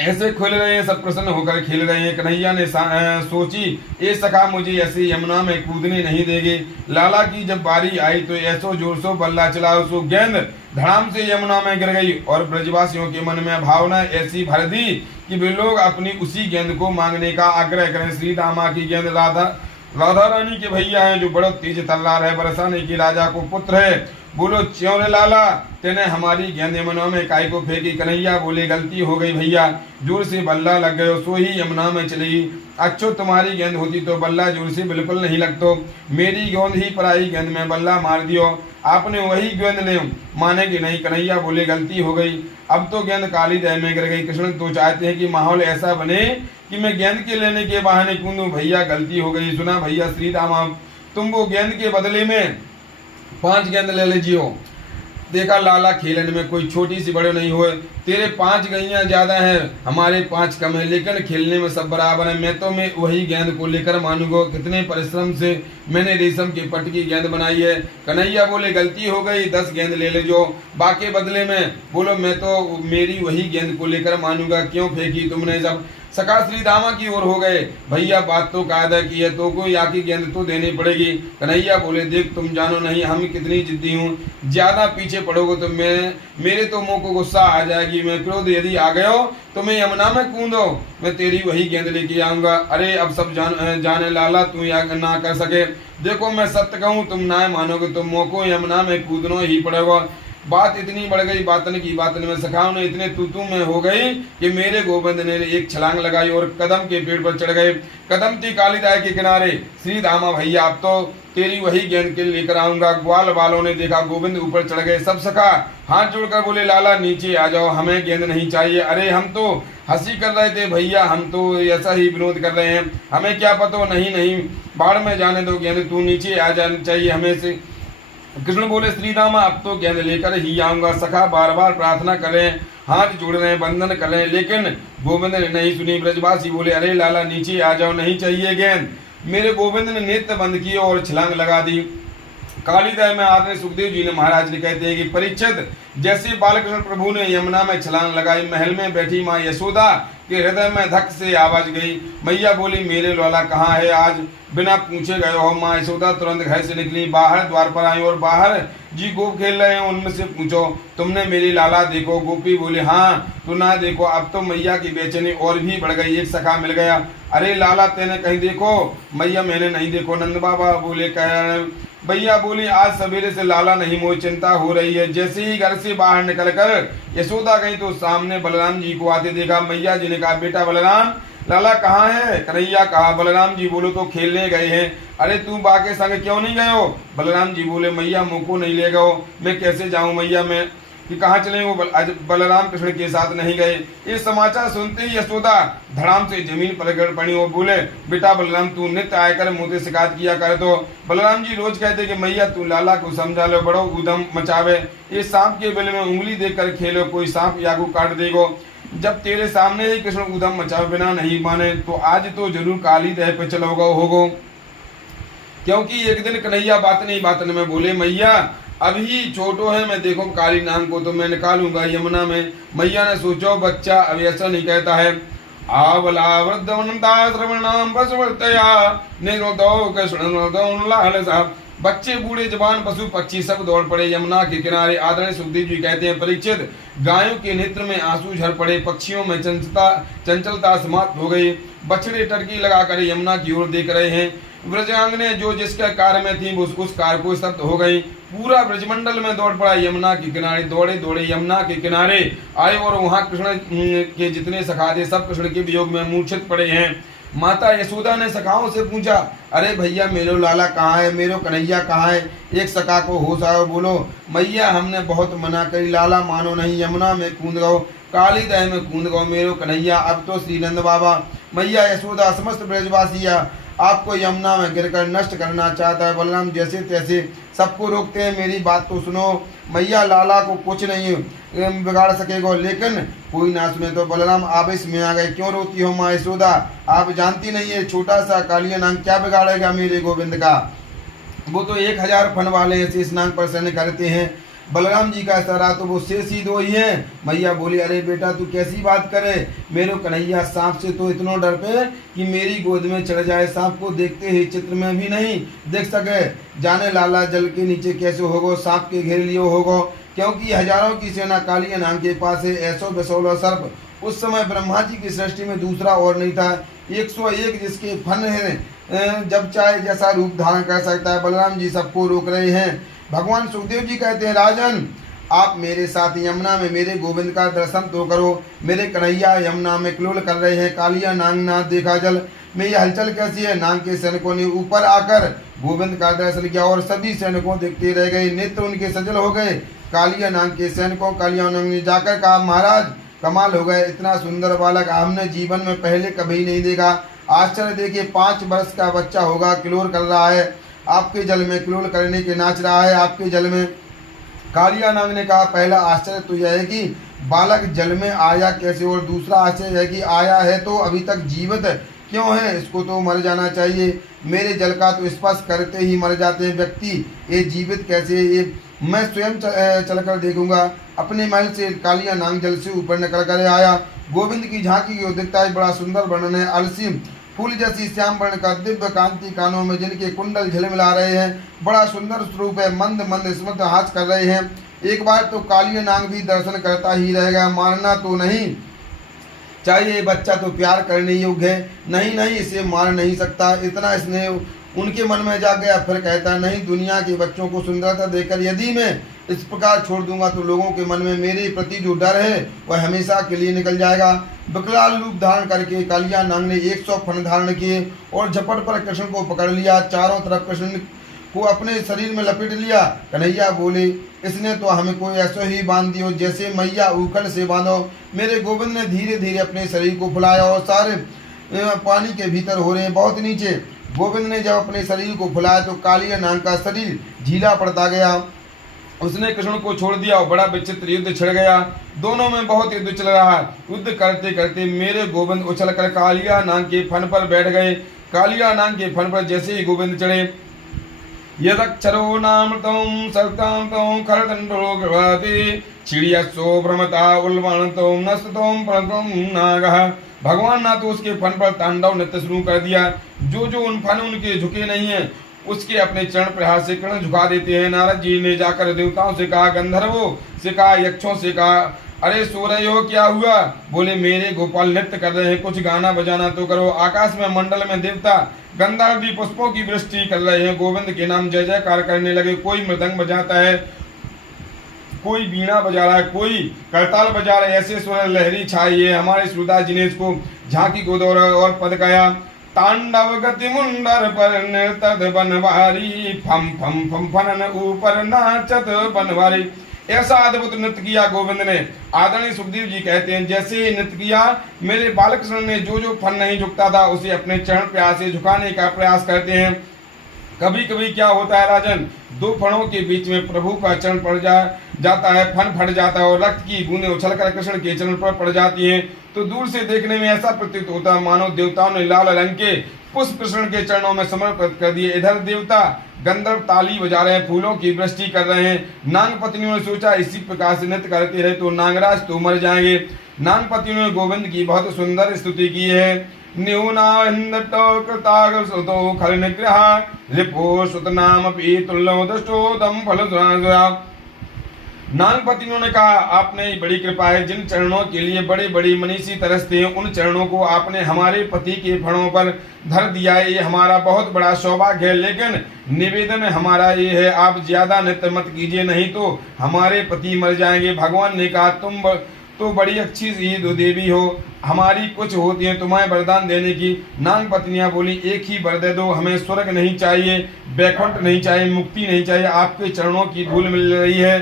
ऐसे खेल रहे हैं, सब प्रसन्न होकर खेल रहे हैं। कन्हैया ने सोची ये सखा मुझे ऐसे यमुना में कूदने नहीं देंगे। लाला की जब बारी आई तो ऐसो जोर से बल्ला चला, उसको गेंद धड़ाम से यमुना में गिर गई और ब्रजवासियों के मन में भावना ऐसी भर दी कि वे लोग अपनी उसी गेंद को मांगने का आग्रह करें। श्री दामा की गेंद राधा रानी के भैया हैं जो बड़ो तेज तलवार है, बरसाने की राजा को पुत्र है। बोलो क्यों रे लाला, तेने हमारी गेंद यमुना में काय को फेंकी। कन्हैया बोले गलती हो गई भैया, जोर से बल्ला लग गयो सो ही यमुना में चली। अच्छो तुम्हारी गेंद होती तो बल्ला जोर से बिल्कुल नहीं लगतो, मेरी गेंद ही पराई गेंद में बल्ला मार दियो, आपने वही गेंद ले मानेगी नहीं। कन्हैया बोले गलती हो गई, अब तो गेंद काली दह में गिर गई। कृष्ण तो चाहते हैं कि माहौल ऐसा बने कि मैं गेंद के लेने के बहाने कूदूं। भैया गलती हो गई। सुना भैया श्री राम, तुम वो गेंद के बदले में 5 गेंद ले लीजियो। देखा लाला खेलन में कोई छोटी सी बड़े नहीं हुए, तेरे 5 गैया ज्यादा है, हमारे 5 कम है, लेकिन खेलने में सब बराबर है। मैं तो मैं वही गेंद को लेकर मानूंगा, कितने परिश्रम से मैंने रेशम के पट की गेंद बनाई है। कन्हैया बोले गलती हो गई, 10 गेंद ले ले जो बाकी बदले में। बोलो मैं तो मेरी वही गेंद को लेकर मानूंगा, क्यों फेंकी तुमने। जब सका श्री दामा की ओर हो गए, भैया बात तो कायदा की है, तो कोई आकी गेंद तो देनी पड़ेगी। कन्हैया बोले देख तुम जानो नहीं हम कितनी जिद्दी हूँ, ज्यादा पीछे पड़ोगे तो मेरे तो मुंह को गुस्सा आ जाएगी, मैं क्रोध यदि आ गयो तो मैं यमुना में कूदो, मैं तेरी वही गेंद लेके आऊंगा। अरे अब सब जाने लाला तू या ना कर सके, देखो मैं सत्य कहूँ तुम ना मानोगे तो मुंह को यमुना में कूदना ही पड़ेगा। बात इतनी बढ़ गई बातन की बातन में सखाओं ने इतने तूतू में हो गई कि मेरे गोविंद ने एक छलांग लगाई और कदम के पेड़ पर चढ़ गए। कदम थी कालीदाय के किनारे। श्री दामा भैया अब तो तेरी वही गेंद के लेकर आऊंगा। ग्वाल वालों ने देखा गोविंद ऊपर चढ़ गए। सब सखा हाथ जोड़कर बोले लाला नीचे आ जाओ, हमें गेंद नहीं चाहिए। अरे हम तो हंसी कर रहे थे भैया, हम तो ऐसा ही विनोद कर रहे हैं, हमें क्या पता। नहीं बाढ़ में जाने दो गेंद, तू नीचे आ जाना चाहिए हमें से। कृष्ण बोले श्री रामा अब तो गेंद लेकर ही आऊंगा। सखा बार बार प्रार्थना करें, हाथ जोड़ रहे हैं, बंधन कर रहे हैं, लेकिन गोविंद ने नहीं सुनी। ब्रजवासी बोले अरे लाला नीचे आ जाओ, नहीं चाहिए गेंद। मेरे गोविंद ने नेत्र बंद किए और छलांग लगा दी। कालीदय में आदरणीय सुखदेव जी ने महाराज ने कहते हैं कि परीक्षित जैसे बालकृष्ण प्रभु ने यमुना में छलांग लगाई, महल में बैठी माँ यशोदा के हृदय में धक से आवाज गई। मैया बोली मेरे लाला कहाँ है, आज बिना पूछे गए हो। माँ यशोदा तुरंत घर से निकली, बाहर द्वार पर आई और बाहर जी गोप खेल रहे हैं, उनमें से पूछो तुमने मेरी लाला देखो। गोपी बोले हाँ, तू ना देखो। अब तो मैया की बेचैनी और भी बढ़ गई। एक सखा मिल गया, अरे लाला तेने कहीं देखो। मैया मैंने नहीं देखो। नंद बाबा बोले कह भैया बोली आज सवेरे से लाला नहीं, मोह चिंता हो रही है। जैसे ही घर से बाहर निकलकर यशोदा गई तो सामने बलराम जी को आते देखा। मैया जी ने कहा बेटा बलराम लाला कहाँ है। कन्हैया कहा बलराम जी बोलो तो खेलने गए हैं। अरे तू बा के संग क्यों नहीं गए हो। बलराम जी बोले मैया मुँह को नहीं ले गए, मैं कैसे जाऊँ मैया, मैं कि कहाँ चले। वो बलराम कृष्ण के साथ नहीं गए। ये समाचार सुनते ही यशोदा धड़ाम से जमीन पर गिर पड़ी और बोले बेटा बलराम तू नित्य आकर मुँह से शिकायत किया कर। तो बलराम जी रोज कहते कि मैया तू लाला को समझा लो, बड़ो उदम मचावे, ये सांप के बिल में उंगली देकर खेलो, कोई सांप यागू काट देगो। जब तेरे सामने ही कृष्ण उदम मचावे बिना नहीं माने तो आज तो जरूर काली दह पे चलोगा होगो। क्योंकि एक दिन कन्हैया बात नहीं बातन में बोले मैया अभी छोटो है, मैं देखो काली नाग को तो मैं निकालूंगा यमुना में। मैया ने सोचो बच्चा अभी ऐसा नहीं कहता है। आवला वृद्धवनता श्रवणाम बसवर्तया निरोधो कृष्ण लाल साहब। बच्चे बूढ़े जवान पशु पक्षी सब दौड़ पड़े यमुना के किनारे। आदरणीय सुखदेव जी कहते हैं परीक्षित गायों के नेत्र में आंसू झर पड़े, पक्षियों में चंचलता समाप्त हो गई। बछड़े टड़की लगाकर यमुना की ओर देख रहे हैं। ब्रजांगने जो जिसके कार्य में थी उस कार्य को स्तब्ध हो गई। पूरा ब्रजमंडल में दौड़ पड़ा यमुना के किनारे। दौड़े दौड़े यमुना के किनारे आए और वहां कृष्ण के जितने सखा थे सब कृष्ण के वियोग में मूर्छित पड़े हैं। माता यशोदा ने सखाओं से पूछा अरे भैया मेरो लाला कहाँ है, मेरो कन्हैया कहाँ है। एक सखा को होश आया, बोलो मैया हमने बहुत मना करी, लाला मानो नहीं, यमुना में कूद गो, काली दह में कूद गो मेरो कन्हैया। अब तो श्रीनंद बाबा मैया यशोदा समस्त ब्रजवासिया आपको यमुना में गिरकर नष्ट करना चाहता है। बलराम जैसे तैसे सबको रोकते हैं, मेरी बात तो सुनो, मैया लाला को कुछ नहीं बिगाड़ सकेगा। लेकिन कोई ना सुने तो बलराम आवेश में आ गए। क्यों रोती हो माँ यशोदा, आप जानती नहीं है छोटा सा कालिया नाग क्या बिगाड़ेगा मेरे गोविंद का, वो तो 1000 फन वाले शेष नाग पर सहन करते हैं। बलराम जी का इशारा तो वो शेष ही दो ही हैं। मैया बोली अरे बेटा तू कैसी बात करे, मेरे कन्हैया सांप से तो इतना डर पे कि मेरी गोद में चढ़ जाए, सांप को देखते ही चित्र में भी नहीं देख सके, जाने लाला जल के नीचे कैसे होगो, सांप के घेर लिए होगो, क्योंकि हजारों की सेना कालिया नाग के पास है। ऐसो बेसौलो सर्प उस समय ब्रह्मा जी की सृष्टि में दूसरा और नहीं था। 101 जिसके फन है, जब चाहे जैसा रूप धारण कर सकता है। बलराम जी सबको रोक रहे हैं। भगवान सुखदेव जी कहते हैं राजन आप मेरे साथ यमुना में मेरे गोविंद का दर्शन तो करो, मेरे कन्हैया यमुना में क्लोल कर रहे हैं, कालिया नाग ना देखा जल में ये हलचल कैसी है। नाग के सैनिकों ने ऊपर आकर गोविंद का दर्शन किया और सभी सैनिकों देखते रह गए, नेत्र उनके सजल हो गए। कालिया नाग के सैनिकों कालिया नाग ने जाकर कहा महाराज कमाल हो गए, इतना सुंदर बालक हमने जीवन में पहले कभी नहीं देखा। आश्चर्य देखिए 5 वर्ष का बच्चा होगा, क्लोर कर रहा है आपके जल में, क्लोर करने के नाच रहा है आपके जल में। कालिया नाग ने कहा पहला आश्चर्य तो यह है कि बालक जल में आया कैसे, और दूसरा आश्चर्य है कि आया है तो अभी तक जीवित क्यों है, इसको तो मर जाना चाहिए। मेरे जल का तो स्पर्श करते ही मर जाते हैं व्यक्ति, ये जीवित कैसे, ये मैं स्वयं चलकर देखूंगा। अपने महल से कालिया नाग जल से ऊपर निकल कर आया। गोविंद की झांकी की दिखता है, बड़ा सुंदर वर्णन है। अलसी फूल जैसी श्याम वर्ण का दिव्य कांति, कानों में जिनके कुंडल झिलमिला रहे हैं, बड़ा सुंदर स्वरूप है, मंद मंद स्मृत हाथ कर रहे हैं। एक बार तो कालिया नाग भी दर्शन करता ही रहेगा, मारना तो नहीं चाहिए, बच्चा तो प्यार करने योग्य है, नहीं नहीं इसे मार नहीं सकता। इतना स्नेह उनके मन में जा गया। फिर कहता नहीं दुनिया के बच्चों को सुंदरता देकर यदि मैं इस प्रकार छोड़ दूंगा तो लोगों के मन में मेरे प्रति जो डर है वह हमेशा के लिए निकल जाएगा। विकराल रूप धारण करके कालिया नाग ने 100 फन धारण किए और झपट पर कृष्ण को पकड़ लिया, चारों तरफ कृष्ण को अपने शरीर में लपेट लिया। कन्हैया बोले इसने तो हमें कोई ऐसा ही बांध दियो जैसे मैया उखड़ से बांधो। मेरे गोविंद ने धीरे धीरे अपने शरीर को फुलाया और सारे पानी के भीतर हो रहे बहुत नीचे। गोविंद ने जब अपने शरीर को फुलाया तो कालिया नाग का शरीर ढीला पड़ता गया। उसने कृष्ण को छोड़ दिया और बड़ा विचित्र युद्ध छिड़ गया। दोनों में बहुत युद्ध चल रहा है। युद्ध करते करते मेरे गोविंद उछलकर कालिया नाग के फन पर बैठ गए। कालिया नाग के फन पर जैसे ही गोविंद चढ़े, यदक्षरो नामृतम सर्वतां खरदंडो गृहति चिड़ियस्सो भ्रमता उल्वणतो नस्ततों प्रणतम नागः। भगवान ना तो उसके फन पर तांडव नृत्य शुरू कर दिया, जो जो उन फन उनके झुके नहीं हैं उसके अपने चरण प्रहार से किरण झुका देते हैं। नारद जी ने जाकर देवताओं से कहा, गंधर्वों से कहा, यक्षों से कहा, अरे सो रहे हो क्या हुआ? बोले मेरे गोपाल नृत्य कर रहे हैं, कुछ गाना बजाना तो करो। आकाश में मंडल में देवता गंधर्व पुष्पों की वृष्टि कर रहे हैं, गोविंद के नाम जय जयकार करने लगे। कोई मृदंग बजाता है, कोई बीणा बजा रहा है, कोई करताल बजा रहा है, ऐसे स्वर लहरी छाई है। हमारे सूरदास जी ने इसको झांकी को दौरा और पद गाया, तांडव गति मुंडर पर नृतद बनवारी, फम फम फम फनन ऊपर नाचत बनवारी। ऐसा अद्भुत नृत्य किया गोविंद ने। आदरणीय सुखदेव जी कहते हैं जैसे ही नृत्य किया मेरे बालकृष्ण ने जो जो फन नहीं झुकता था उसे अपने चरण प्रयास से झुकाने का प्रयास करते हैं। कभी कभी क्या होता है राजन, दो फणों के बीच में प्रभु का चरण पड़ जाता है, फन फट जाता है और रक्त की बूंदें उछलकर कृष्ण के चरण पर पड़ जाती हैं, तो दूर से देखने में ऐसा प्रतीत होता है मानो देवताओं ने लाल रंग के पुष्प कृष्ण के चरणों में समर्पित कर दिए। इधर देवता गंधर्व ताली बजा रहे हैं, फूलों की वृष्टि कर रहे हैं। नाग पत्नियों ने सोचा इसी प्रकार से नृत्य करते रहे तो नागराज तो मर जाएंगे। नाग पत्नियों ने गोविंद की बहुत सुंदर स्तुति की है। न्यूनाहिन्दटो खल निग्रह रिपो सुतनामपि तुल्यो दृष्टो दम फल। नागपतियों ने कहा आपने बड़ी कृपा है, जिन चरणों के लिए बड़े बड़ी मनीषी तरसते हैं उन चरणों को आपने हमारे पति के फणों पर धर दिया है, ये हमारा बहुत बड़ा सौभाग्य है। लेकिन निवेदन हमारा ये है आप ज्यादा नृत्य मत कीजिए नहीं तो हमारे पति मर जाएंगे। भगवान ने कहा तुम तो बड़ी अच्छी सी देवी हो, हमारी कुछ होती है तुम्हें वरदान देने की। नाग पत्नियां बोली एक ही वर दे दो, हमें स्वर्ग नहीं चाहिए, वैकुंठ नहीं चाहिए, मुक्ति नहीं चाहिए, आपके चरणों की धूल मिल रही है।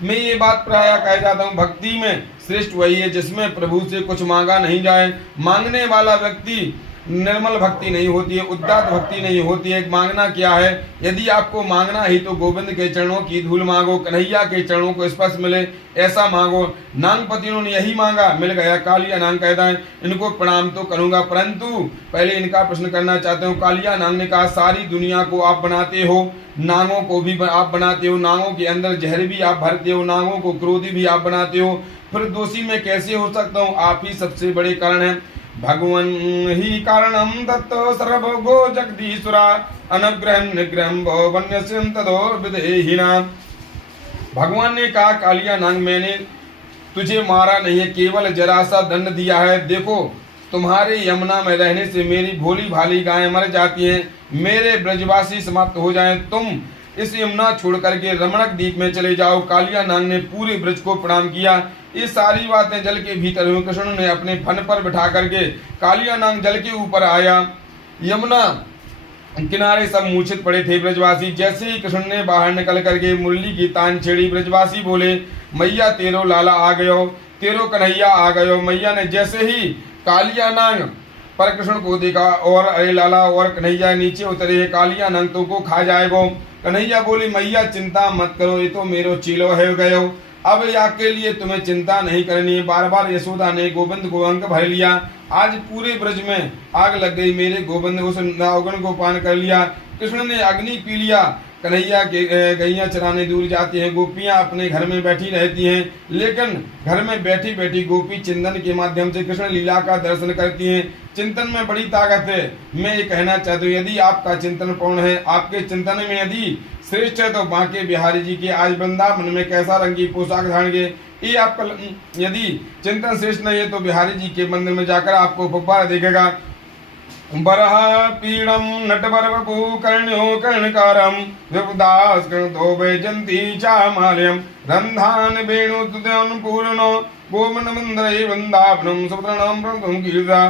मैं ये बात प्राय कह जाता हूँ भक्ति में श्रेष्ठ वही है जिसमें प्रभु से कुछ मांगा नहीं जाए। मांगने वाला व्यक्ति निर्मल भक्ति नहीं होती है, उदात्त भक्ति नहीं होती है। मांगना क्या है? यदि आपको मांगना ही तो गोविंद के चरणों की धूल मांगो, कन्हैया के चरणों को स्पर्श मिले ऐसा मांगो। नागपतियों ने यही मांगा, मिल गया। कालिया नाग कहता है इनको प्रणाम तो करूंगा, परंतु पहले इनका प्रश्न करना चाहते हूँ। कालिया नाग ने कहा सारी दुनिया को आप बनाते हो, नागों को भी आप बनाते हो, नागों के अंदर जहर भी आप भरते हो, नागों को क्रोधी भी आप बनाते हो, फिर दोषी मैं कैसे हो सकता हूँ? आप ही सबसे बड़े कारण हैं। भगवन ही कारणम दत्तो सर्वभोगो जगदीश्वरा अनुग्रहं निग्रहं वन्यस्यं तदो विदेहिना। भगवान ने कहा कालिया नाग मैंने तुझे मारा नहीं है, केवल जरा सा दंड दिया है। देखो तुम्हारे यमुना में रहने से मेरी भोली भाली गायें मर जाती हैं, मेरे ब्रजवासी समाप्त हो जाएं, तुम इस यमुना छोड़ करके रमणक द्वीप में चले जाओ। कालिया नाग ने पूरे ब्रज को प्रणाम किया। ये सारी बातें जल के भीतर हुई। कृष्ण ने अपने फन पर बिठा करके कालिया नाग जल के ऊपर आया। यमुना किनारे सब मूर्छित पड़े थे ब्रजवासी। जैसे ही कृष्ण ने बाहर निकल करके मुरली की तान छेड़ी, ब्रजवासी बोले मैया तेरो लाला आ गयो, तेरो कन्हैया आ गयो। मैया ने जैसे ही कालिया नाग पर कृष्ण को देखा और अरे लाला और कन्हैया नीचे उतरे, कालिया नाग तुमको खा जाएगो। कन्हैया बोली मैया चिंता मत करो, ये तो मेरो चीलो है गयो, अब याग के लिए तुम्हें चिंता नहीं करनी है। बार बार यशोदा ने गोविंद को अंक भर लिया। आज पूरे ब्रज में आग लग गई, मेरे गोविंद उस अवगुण को पान कर लिया। कृष्ण ने अग्नि पी लिया। कन्हैया के गैया चराने दूर जाते हैं, गोपियां अपने घर में बैठी रहती हैं, लेकिन घर में बैठी बैठी गोपी चिंतन के माध्यम से कृष्ण लीला का दर्शन करती हैं। चिंतन में बड़ी ताकत है। मैं ये कहना चाहता हूँ यदि आपका चिंतन पूर्ण है, आपके चिंतन में यदि श्रेष्ठ है, तो बांके बिहारी जी के आज वृंदावन में कैसा रंगी पोशाक धारण के, ये आपका यदि चिंतन श्रेष्ठ नहीं है तो बिहारी जी के मंदिर में जाकर आपको फव्वारा देखेगा। बरहा पीड़म नटवर वपु कर्ण्यो कर्णकारम विपदास कर्णतो वैजंती चामालयम रंधान वेणु तुदन पूर्णो गोमन मंद्रये वृंदावनम सुभद्रणम प्रथम कीर्ता।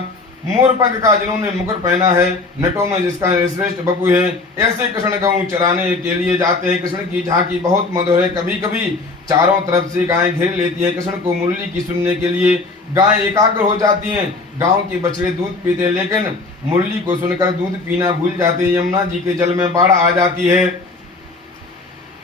मोर पंख का जिन्होंने मुकुट पहना है, नटों में जिसका श्रेष्ठ बपू है, ऐसे कृष्ण गऊ चराने के लिए जाते हैं। कृष्ण की झांकी बहुत मधुर है। कभी कभी चारों तरफ से गायें घेर लेती हैं कृष्ण को मुरली की सुनने के लिए। गायें एकाग्र हो जाती हैं। गांव के बछड़े दूध पीते हैं, लेकिन मुरली को सुनकर दूध पीना भूल जाते हैं। यमुना जी के जल में बाढ़ आ जाती है।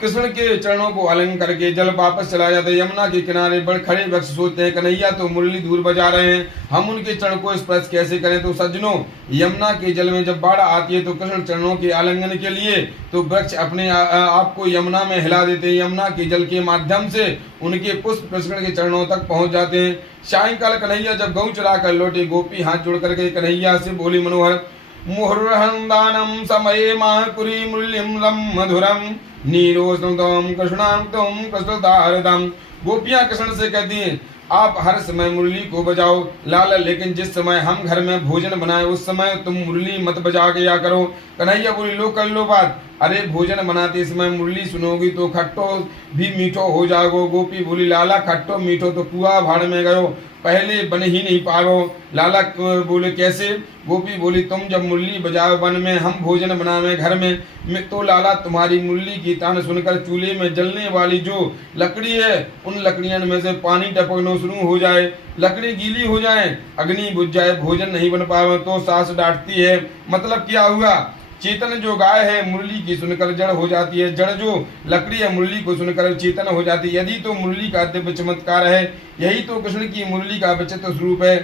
कृष्ण के चरणों को आलिंगन करके जल वापस चला जाता है। यमुना के किनारे बड़े खड़े वृक्ष सोचते हैं कन्हैया तो मुरली दूर बजा रहे हैं, हम उनके चरण को स्पर्श कैसे करें। तो सज्जनों, यमुना के जल में जब बाढ़ आती है तो कृष्ण चरणों के आलिंगन के लिए तो वृक्ष अपने आप को यमुना में हिला देते हैं। यमुना के जल के माध्यम से उनके पुष्प कृष्ण के चरणों तक पहुंच जाते हैं। सायंकाल कन्हैया जब गऊ चरा कर लौटे, गोपी हाथ जोड़ करके कन्हैया से बोली मनोहर मुहुर्हंदानम समये माहपुरी मुरलीम रम मधुरम नीरोष्णुतम कृष्णांतम कृष्णदारदम। गोपियां कृष्ण से कहती हैं आप हर समय मुरली को बजाओ लाला, लेकिन जिस समय हम घर में भोजन बनाए उस समय तुम मुरली मत बजा के या करो। कन्हैया बोली लो कर लो बात, अरे भोजन बनाते समय मुरली सुनोगी तो खट्टो भी मीठो हो जाओगे। गोपी बोली लाला खट्टो मीठो तो कुआ भाड़ में गयो, पहले बन ही नहीं पाओ। लाला बोले कैसे? गोपी बोली तुम जब मुरली बजाओ वन में, हम भोजन बनावे घर में तो लाला तुम्हारी मुरली की तान सुनकर चूल्हे में जलने वाली जो लकड़ी है उन लकड़ियों में से पानी टपकना शुरू हो जाए, लकड़ी गीली हो जाए, अग्नि बुझ जाए, भोजन नहीं बन पावे तो सास डांटती है। मतलब क्या हुआ? चेतन जो गाय है मुरली की सुनकर जड़ हो जाती है, जड़ जो लकड़ी है मुरली को सुनकर चेतन हो जाती है। यदि तो मुरली का दिव्य चमत्कार है, यही तो कृष्ण की मुरली का विचित्र स्वरूप है।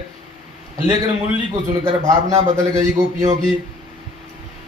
लेकिन मुरली को सुनकर भावना बदल गई गोपियों की।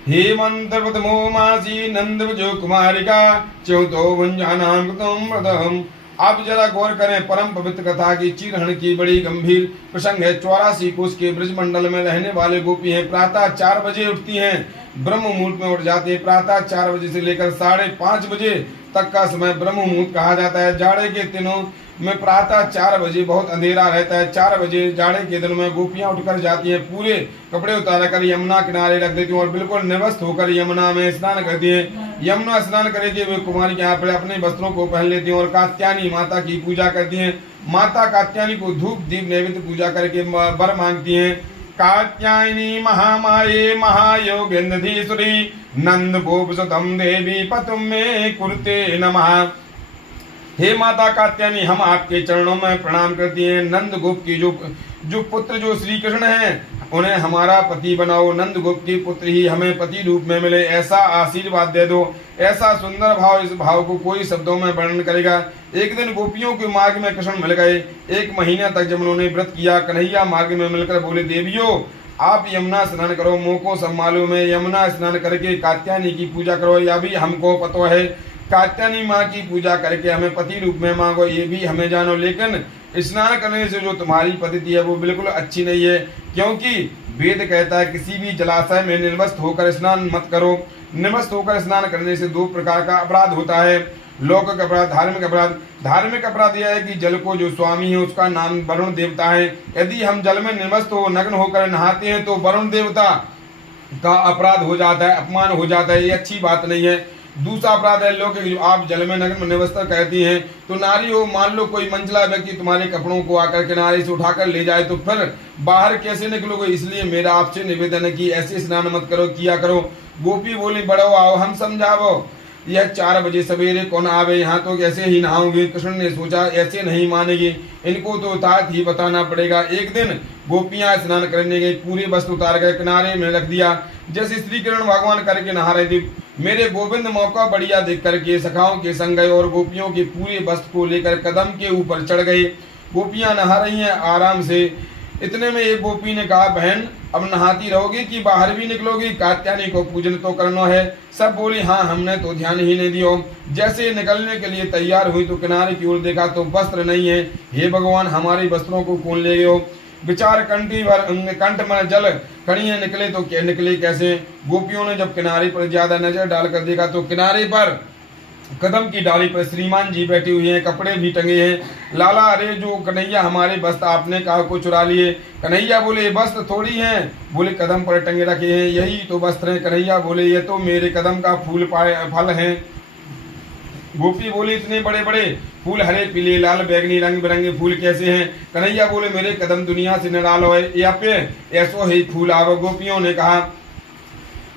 हेमंत प्रथमो मासी नंद जो कुमारिका चौथो वंजानाम कृतम व्रतम। आप जरा गौर करें, परम पवित्र कथा की चीरहरण की बड़ी गंभीर प्रसंग है। 84 कोस के ब्रज मंडल में रहने वाले गोपी हैं। प्रातः 4 बजे उठती हैं, ब्रह्म मुहूर्त में उठ जाती है। प्रातः 4 बजे से लेकर 5:30 बजे तक का समय ब्रह्म मुहूर्त कहा जाता है। जाड़े के दिनों में प्रातः 4 बजे बहुत अंधेरा रहता है। 4 बजे जाड़े के दिनों में गोपियां उठकर जाती हैं, पूरे कपड़े उतार कर यमुना किनारे रख देती हैं और बिल्कुल निवस्त होकर यमुना में स्नान करती हैं। यमुना स्नान करके वे कुमारी यहाँ पर अपने वस्त्रों को पहन लेती हैं और कात्यायनी माता की पूजा करती हैं। माता कात्यायनी को धूप दीप नैवेद्य पूजा करके वर मांगती हैं। कात्यायनी महामाये महायोगेन्द्रधीश्वरी नंद गोप सुतम देवी पतुम में कुरुते नमः। हे माता कात्यायनी, हम आपके चरणों में प्रणाम करती हैं। नंद गोप की जो पुत्र जो श्री कृष्ण हैं उन्हें हमारा पति बनाओ, नंद गोप की पुत्र ही हमें पति रूप में मिले, ऐसा आशीर्वाद दे दो। ऐसा सुंदर भाव, इस भाव को कोई शब्दों में वर्णन करेगा। एक दिन गोपियों के मार्ग में कृष्ण मिल गए। 1 महीने तक जब उन्होंने व्रत किया, कन्हैया मार्ग में मिलकर बोले, देवियों आप यमुना स्नान करो, मोको सब मालूम है, यमुना स्नान करके कात्यायनी की पूजा करो, या भी हमको पता है, कात्यायनी माँ की पूजा करके हमें पति रूप में मांगो, ये भी हमें जानो। लेकिन स्नान करने से जो तुम्हारी पद्धति है वो बिल्कुल अच्छी नहीं है, क्योंकि वेद कहता है किसी भी जलाशय में निर्वस्त्र होकर स्नान मत करो। निर्वस्त्र होकर स्नान करने से 2 प्रकार का अपराध होता है, लौकिक अपराध, धार्मिक अपराध। धार्मिक अपराध यह है कि जल को जो स्वामी है उसका नाम वरुण देवता है। यदि हम जल में निर्वस्त्र हो, नग्न होकर नहाते हैं तो वरुण देवता का अपराध हो जाता है, अपमान हो जाता है, ये अच्छी बात नहीं है। दूसरा अपराध है लौकिक, आप जल में नग्न निवस्त्र कहती हैं तो नारी हो, मान लो कोई मंचला व्यक्ति तुम्हारे कपड़ों को आकर किनारे से उठाकर ले जाए तो फिर बाहर कैसे निकलोगे। इसलिए मेरा आपसे निवेदन है कि ऐसे स्नान मत करो, किया करो। गोपी बोली, बड़ो आओ हम समझाओ, यह 4 बजे सवेरे कौन आवे यहाँ, तो कैसे ही नहाओगे। कृष्ण ने सोचा ऐसे नहीं मानेगी, इनको तो तात ही बताना पड़ेगा। एक दिन गोपियां स्नान करने गई, पूरे वस्त्र उतार कर किनारे में रख दिया। जैसे श्री कृष्ण भगवान करके नहा रहे थे, मेरे गोविंद मौका बढ़िया देख करके सखाओं के संग गए और गोपियों के पूरे वस्त्र को लेकर कदम के ऊपर चढ़ गए। गोपियां नहा रही हैं आराम से। इतने में एक गोपी ने कहा, बहन अब नहाती रहोगी कि बाहर भी निकलोगी, कात्यायनी को पूजन तो करना है। सब बोली, हाँ हमने तो ध्यान ही नहीं दिया। जैसे निकलने के लिए तैयार हुई तो किनारे की ओर देखा तो वस्त्र नहीं है। हे भगवान, हमारे वस्त्रों को कौन ले गए हो। विचार कंठ में जल कणियां निकले तो क्या निकले कैसे। गोपियों ने जब किनारे पर ज्यादा नजर डालकर देखा तो किनारे पर कदम की डाली पर श्रीमान जी बैठे हुए हैं, कपड़े भी टंगे हैं। लाला, अरे जो कन्हैया हमारे वस्त्र आपने कहा को चुरा लिए। कन्हैया बोले, वस्त्र थोड़ी हैं। बोले, कदम पर टंगे रखे हैं, यही तो वस्त्र हैं। कन्हैया बोले, ये तो मेरे कदम का फल हैं। गोपी बोली, इतने बड़े बड़े फूल, हरे पीले लाल बैगनी रंग बिरंगे फूल कैसे हैं। कन्हैया बोले, मेरे कदम दुनिया से निरालो है, या पे ऐसो ही फूल आव। गोपियों ने कहा,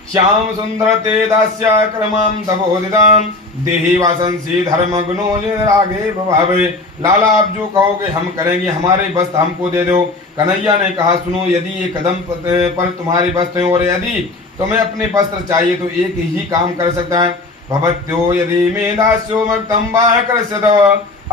श्याम सुंदर ते दास्य क्रमम तपोदिताम देहि वासंसी धर्मग्नो रागे भावे। लाला, आप जो कहोगे हम करेंगे, हमारे वस्त्र हमको दे दो। कन्हैया ने कहा, सुनो, यदि ये कदम पर तुम्हारे वस्त्र हैं और यदि तुम्हें अपने वस्त्र चाहिए तो एक ही काम कर सकता है। भवत्यो यदि मे दास्यो मक्तम बाहकर्षद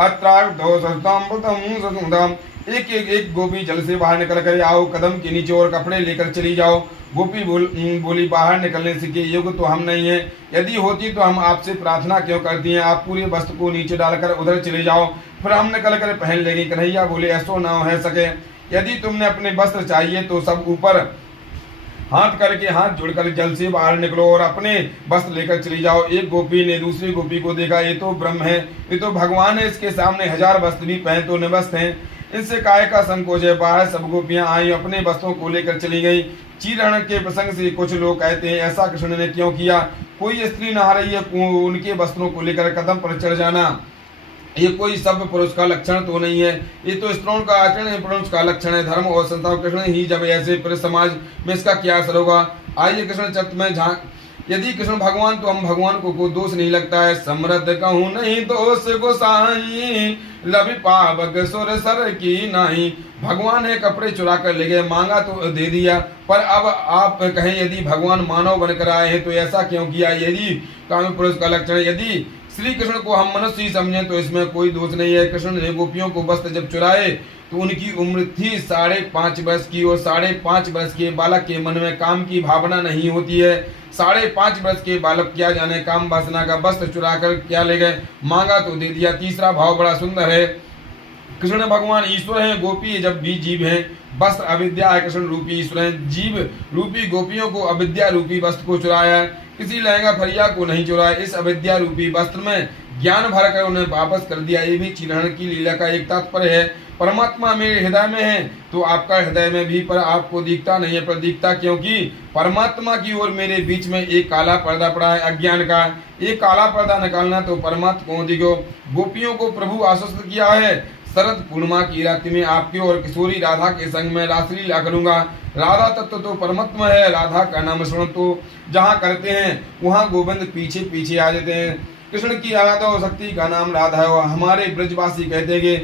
अत्राक्तो सस्ताम्बुतम ससुदम। एक गोपी जल से बाहर निकल कर आओ, कदम के नीचे और कपड़े लेकर चली जाओ। गोपी बोली, बाहर निकलने से के युग तो हम नहीं है, यदि होती तो हम आपसे प्रार्थना क्यों करती हैं। आप पूरे वस्त्र को नीचे डालकर उधर चले जाओ, फिर हम निकल कर पहन लेंगे। कन्हैया बोले, ऐसो ना हो सके, यदि तुमने अपने वस्त्र चाहिए तो सब ऊपर हाथ करके हाथ जोड़कर जल से बाहर निकलो और अपने वस्त्र लेकर चली जाओ। एक गोपी ने दूसरी गोपी को देखा, ये तो ब्रह्म है, ये तो भगवान है, इसके सामने 1000 वस्त्र भी पहन तो निवस्त हैं, इनसे काय का संकोच है। बाहर सब गोपियां आई, अपने वस्त्रों को लेकर चली गई। चीरण के प्रसंग से कुछ लोग कहते हैं, ऐसा कृष्ण ने क्यों किया। कोई स्त्री नहा रही है, उनके वस्त्रों को लेकर कदम पर चढ़ जाना, ये कोई सब पुरुष का लक्षण तो नहीं है, ये तो स्त्रियों का आचरण है, पुरुष का लक्षण है। धर्म और संस्था कृष्ण ही जब ऐसे पूरे समाज में इसका क्या असर होगा। आइए कृष्ण चरित्र में झांक। यदि कृष्ण भगवान तो हम भगवान को दोष नहीं लगता है। समृद्ध कहूँ नहीं दोष गोसाई, लभी पावक सुर सर की नाही। भगवान है, कपड़े चुरा कर ले गए, मांगा तो दे दिया, पर अब आप कहें यदि भगवान मानव बनकर आए हैं तो ऐसा क्यों किया। यदि काम पुरुष का लक्षण, यदि श्री कृष्ण को हम मनुष्य ही समझें तो इसमें कोई दोष नहीं है। कृष्ण ने गोपियों को वस्त्र जब चुराए तो उनकी उम्र थी 5.5 वर्ष की, और 5.5 वर्ष के बालक के मन में काम की भावना नहीं होती है। 5.5 वर्ष के बालक क्या जाने काम वासना का। वस्त्र चुरा कर क्या ले गए, मांगा तो दे दिया। तीसरा भाव बड़ा सुंदर है। कृष्ण भगवान ईश्वर हैं, गोपी जब भी जीव हैं। वस्त्र अविद्या है, कृष्ण रूपी ईश्वर हैं। जीव रूपी गोपियों को अविद्या रूपी वस्त्र को चुराया है, किसी लहंगा फरिया को नहीं चुराया। इस अविद्या रूपी वस्त्र में ज्ञान भर कर उन्हें वापस कर दिया। ये भी चिन्हन की लीला का एक तात्पर्य है। परमात्मा मेरे हृदय में है तो आपका हृदय में भी, पर आपको दिखता नहीं है, पर दिखता क्योंकि परमात्मा की ओर मेरे बीच में एक काला पर्दा पड़ा है अज्ञान का। एक काला पर्दा निकालना तो परमात्मा को दिखो। गोपियों को प्रभु आश्वस्त किया है, शरद पूर्णिमा की रात्रि में आपके और किशोरी राधा के संग में रासलीला करूंगा। राधा तत्व तो परमात्मा है, राधा का नाम स्मरण तो जहाँ करते हैं वहाँ गोविंद पीछे पीछे आ जाते हैं। कृष्ण की आराधना और शक्ति का नाम राधा है। हमारे ब्रजवासी कहते हैं कि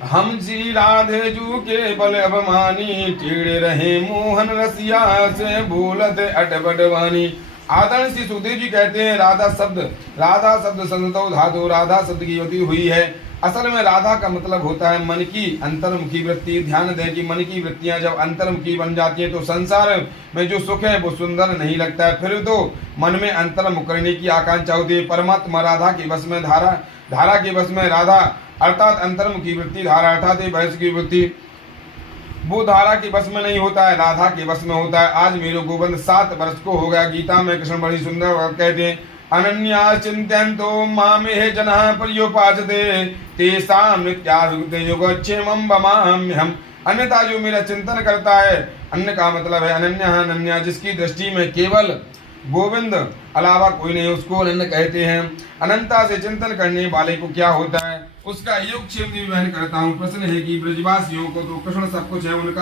हम जी राधे जू के बल अभिमानी, टेढ़े रहे मोहन रसिया से भूलत अटपटवानी। आदरण श्री सुखदेव जी कहते हैं राधा शब्द संतो धातु, राधा शब्द की युति हुई है। असल में राधा का मतलब होता है मन की अंतर्मुखी वृत्ति। ध्यान दें कि मन की वृत्तियां जब अंतर्मुखी बन जाती हैं तो संसार में जो सुख है वो सुंदर नहीं लगता है, फिर तो मन में अंतर्मुख करने की आकांक्षा होती है। परमात्मा राधा के वश में, धारा के वश में राधा अर्थात अंतर्मुखी वृत्ति, धारा अर्थात बहस की वृत्ति, वो धारा के वश में नहीं होता है, राधा के वश में होता है। आज मेरे गोविंद 7 वर्ष को हो गया। गीता में कृष्ण बड़ी सुंदर बात कहते हैं, अनन्या चिंत्यन्तो मामेह जनः पर्युपासते तेषां नित्याभियुक्ते योगक्षेमं वमाम्यहम्। अन्यथा जो मेरा चिंतन करता है, अन्य का मतलब है अनन्या, जिसकी दृष्टि में केवल गोविंद अलावा कोई नहीं, उसको अनन्य कहते हैं। अनंता से चिंतन करने वाले को क्या होता है, उसका योगक्षेम भी वहन करता हूँ। प्रश्न है कि ब्रजवासियों को तो कृष्ण सब कुछ है, उनका